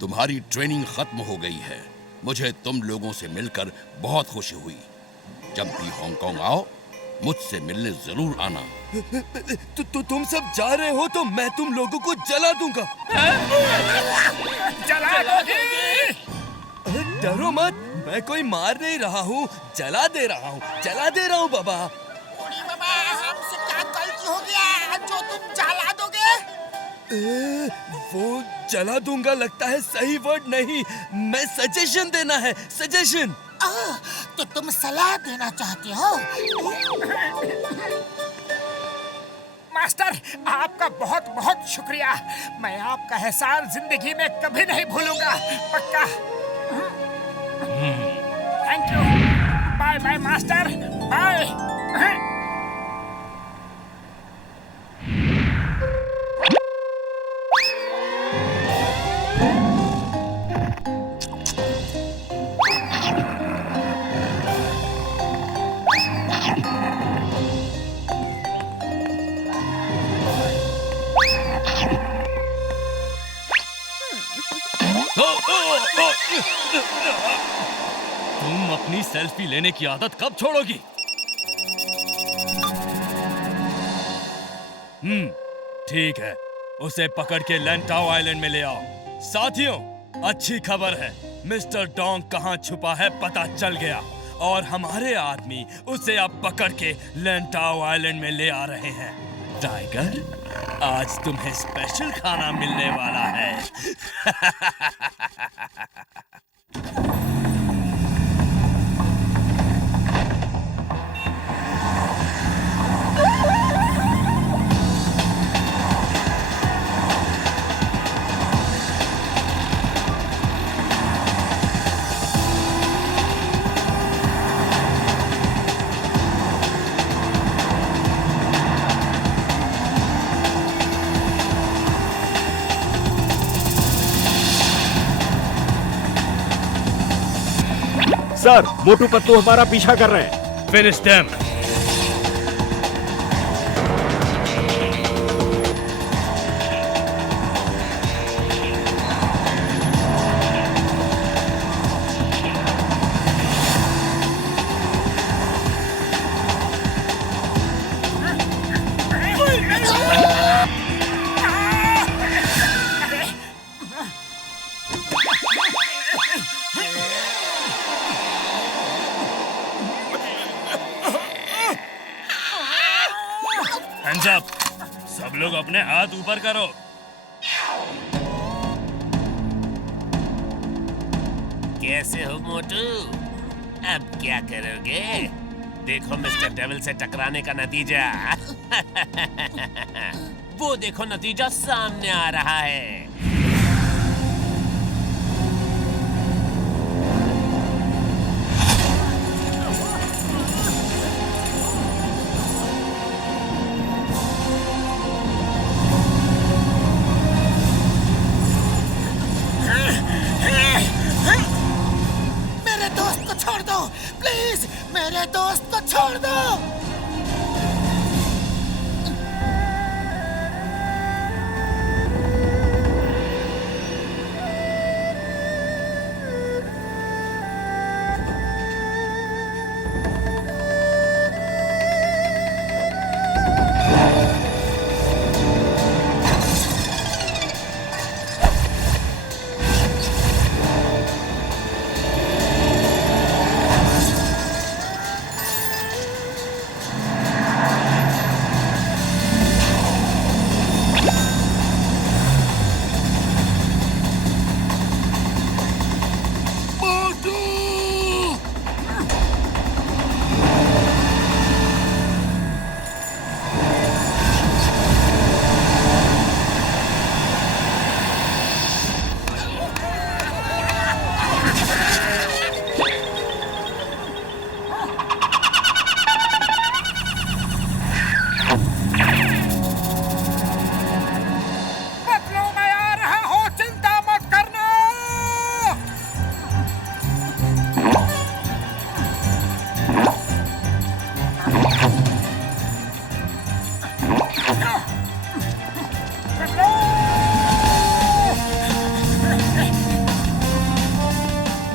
तुम्हारी ट्रेनिंग खत्म हो गई है। मुझे तुम लोगों से मिलकर बहुत खुशी हुई। जब भी हांगकांग आओ, मुझसे मिलने जरूर आना। तुम सब जा रहे हो तो मैं तुम लोगों को जला दूंगा। जला दोगे? अरे डरो मत, मैं कोई मार नहीं रहा हूँ, जला दे रहा हूँ, जला दे रहा हूँ बाबा। बूढ़ी मामा, हमसे क्या गलती हो गया जो तुम जला दोगे? वो जला दूंगा लगता है सही वर्ड नहीं, मैं सजेशन देना है, सजेशन। तो तुम सलाह देना चाहते हो? मास्टर, आपका बहुत बहुत शुक्रिया। मैं आपका एहसान जिंदगी में कभी नहीं भूलूंगा, पक्का। Thank you. Bye bye master, bye. तुम अपनी सेल्फी लेने की आदत कब छोड़ोगी? ठीक है, उसे पकड़ के लैंटाओ आइलैंड में ले आओ। साथियों, अच्छी खबर है, मिस्टर डोंग कहाँ छुपा है पता चल गया और हमारे आदमी उसे अब पकड़ के लैंटाओ आइलैंड में ले आ रहे हैं। टाइगर, आज तुम्हें स्पेशल खाना मिलने वाला है। सर, मोटू पत्तू हमारा पीछा कर रहे हैं। Finish them. Hands up. सब लोग अपने हाथ ऊपर करो। कैसे हो मोटू? अब क्या करोगे? देखो मिस्टर डेविल से टकराने का नतीजा। वो देखो नतीजा सामने आ रहा है। मेरे दोस्त को छोड़ दो, प्लीज।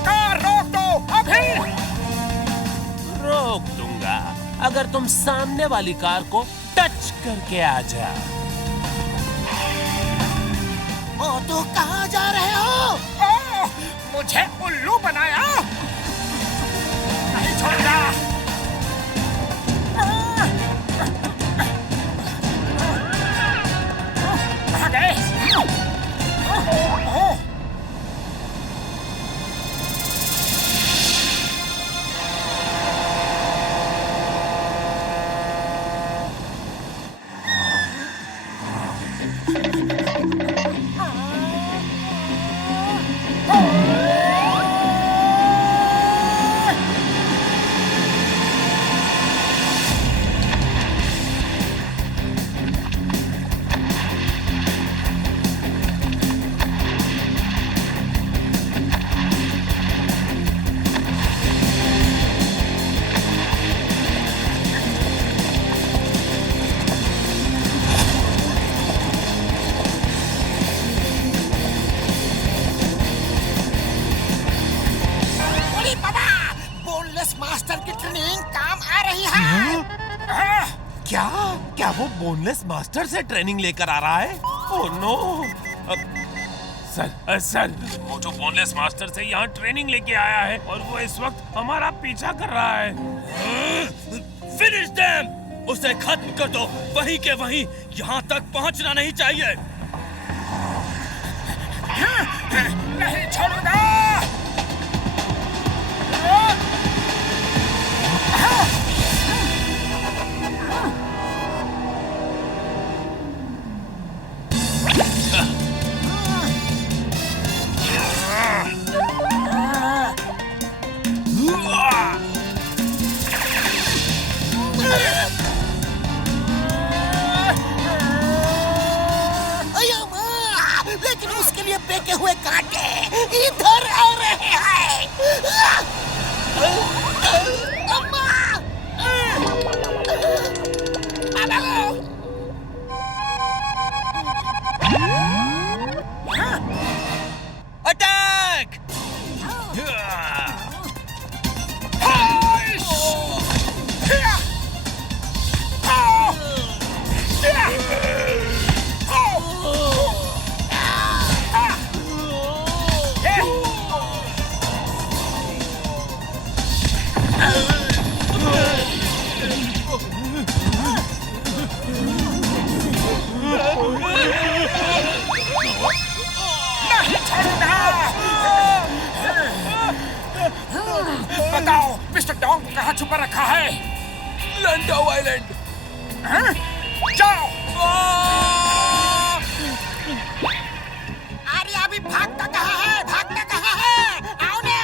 कार रोक दो अभी। रोक दूंगा अगर तुम सामने वाली कार को टच करके आ जाओ। मोटू कहाँ जा रहे हो? मुझे उल्लू बनाया। नहीं छोड़ूंगा। कहाँ गए? क्या वो बोनलेस मास्टर से ट्रेनिंग लेकर आ रहा है? Oh no! Sir, Motu boneless master से यहाँ ट्रेनिंग लेके आया है और वो इस वक्त हमारा पीछा कर रहा है। Finish them! उसे खत्म कर दो, वहीं के वहीं, यहाँ तक पहुँचना नहीं चाहिए। नहीं छोड़ूंगा। लेकिन उसके लिए फेंके हुए कांटे इधर आ रहे हैं। अटैक! बताओ मिस्टर डोंग को कहाँ छुपा रखा है? Lando island. जाओ। अरे अभी भागता कहाँ है? भागता कहाँ है? आओ ना,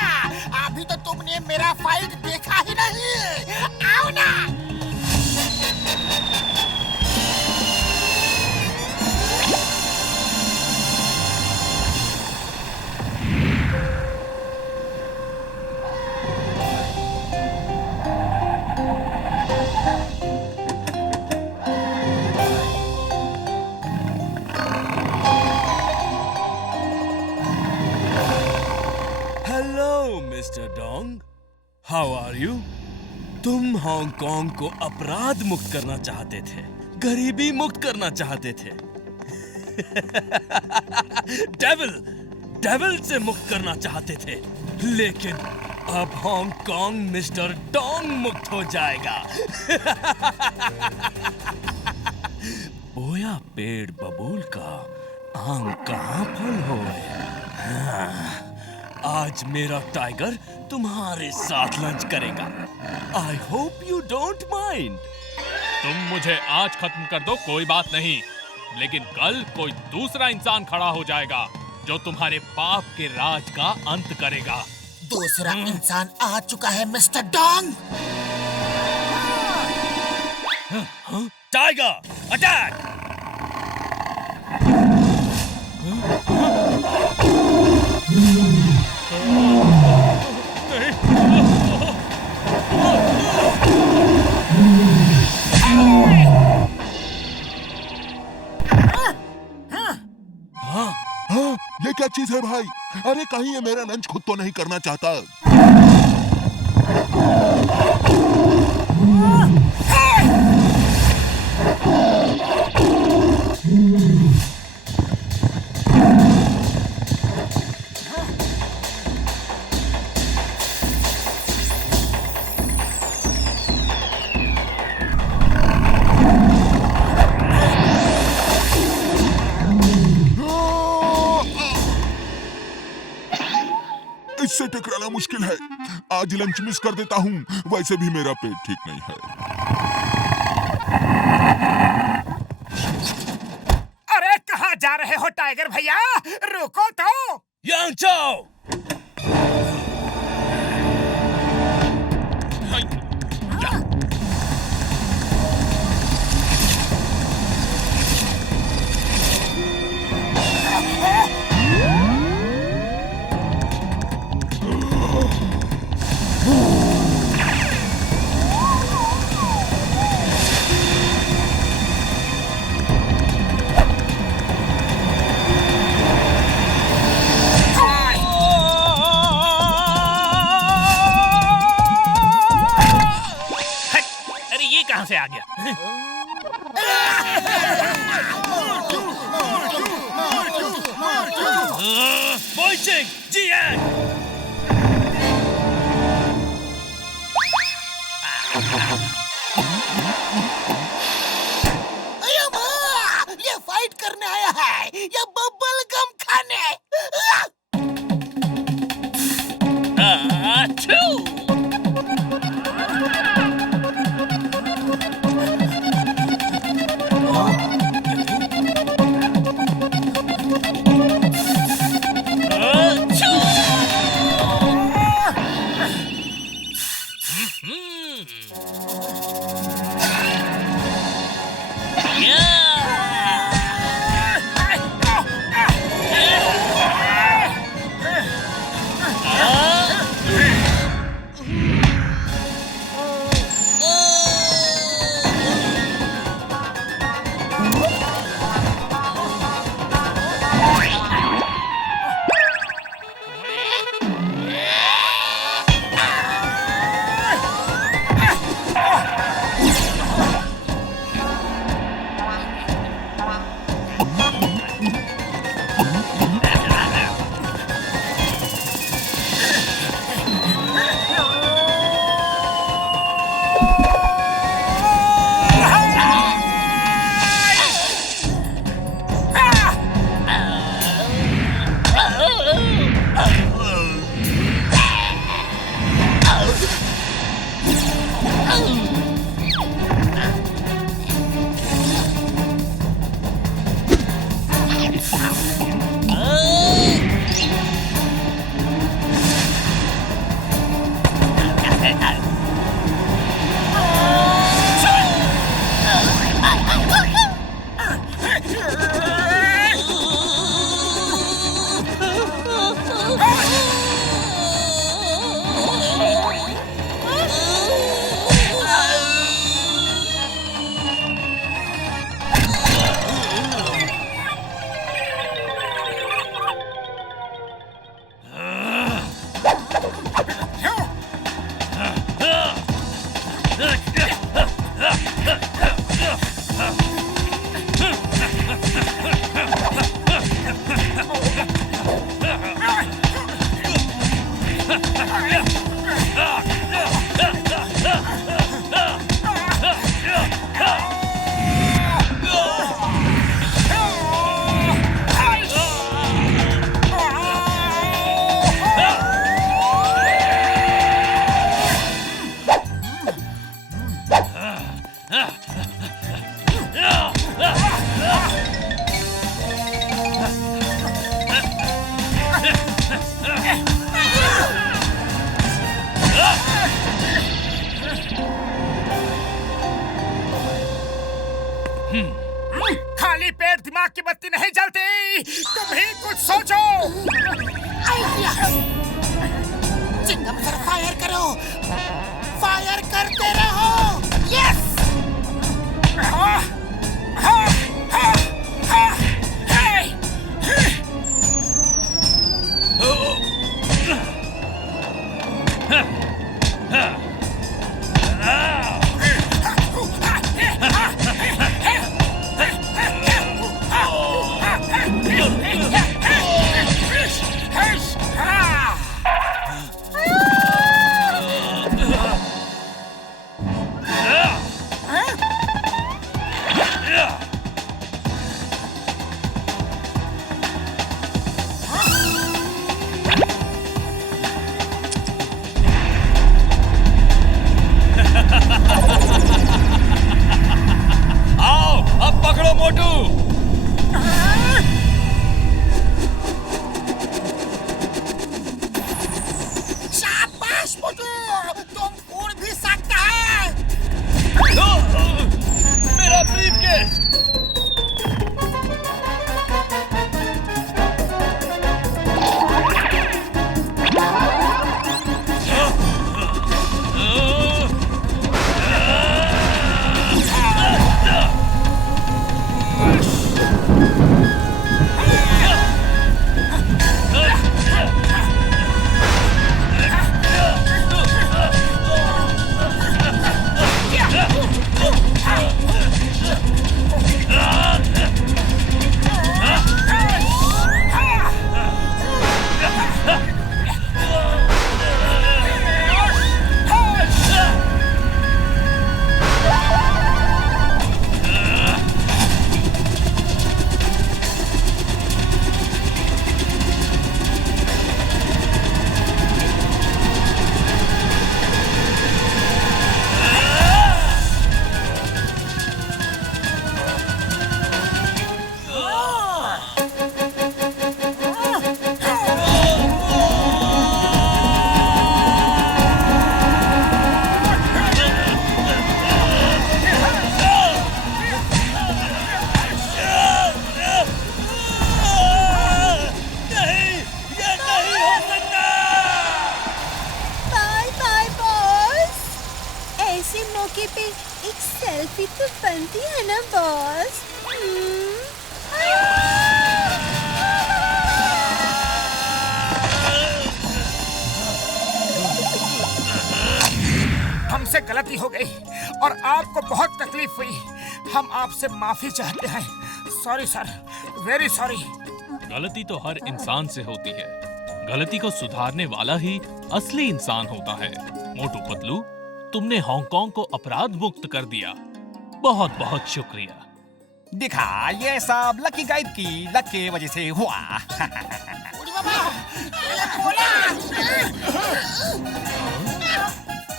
अभी तो तुमने मेरा फाइट देखा ही नहीं। आओ ना। Mister Dong, how are you? तुम हांगकांग को अपराध मुक्त करना चाहते थे, गरीबी मुक्त करना चाहते थे। डेविल से मुक्त करना चाहते थे, लेकिन अब हांगकांग मिस्टर डोंग मुक्त हो जाएगा। बोया पेड़ बबूल का आम कहाँ फल हो? आज मेरा टाइगर तुम्हारे साथ लंच करेगा। I hope you don't mind. तुम मुझे आज खत्म कर दो कोई बात नहीं, लेकिन कल कोई दूसरा इंसान खड़ा हो जाएगा जो तुम्हारे पाप के राज का अंत करेगा। दूसरा इंसान आ चुका है मिस्टर डोंग। Tiger attack! क्या चीज है भाई? अरे कहीं ये मेरा लंच खुद तो नहीं करना चाहता? इससे टकराना मुश्किल है। आज लंच मिस कर देता हूँ, वैसे भी मेरा पेट ठीक नहीं है। अरे कहाँ जा रहे हो टाइगर भैया? रुको तो। यांगचाओ! कहां से आ गया? बोइचिंग, जियांग! ये फाइट करने आया है या बबल गम खाने? खाली पेट दिमाग की बत्ती नहीं जलती। तुम ही कुछ सोचो। चिंगम सर फायर करो, फायर करते रहो। यस! मोटू। शाबाश मोटू, तुम उड़ भी सकता है। मेरा ब्रीफकेस। एक सेल्फी तो बनती है ना बॉस। हमसे गलती हो गई और आपको बहुत तकलीफ हुई। हम आपसे माफी चाहते हैं। Sorry sir, very sorry. गलती तो हर इंसान से होती है। गलती को सुधारने वाला ही असली इंसान होता है। मोटू पतलू, तुमने हांगकांग को अपराध मुक्त कर दिया। बहुत बहुत शुक्रिया। दिखा, ये सब लकी गाइड की लक की वजह से हुआ।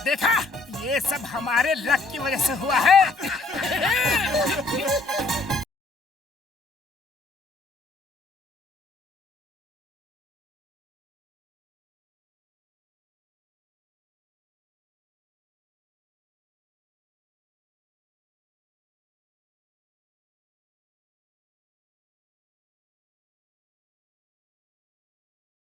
देखा, ये सब हमारे लक की वजह से हुआ है।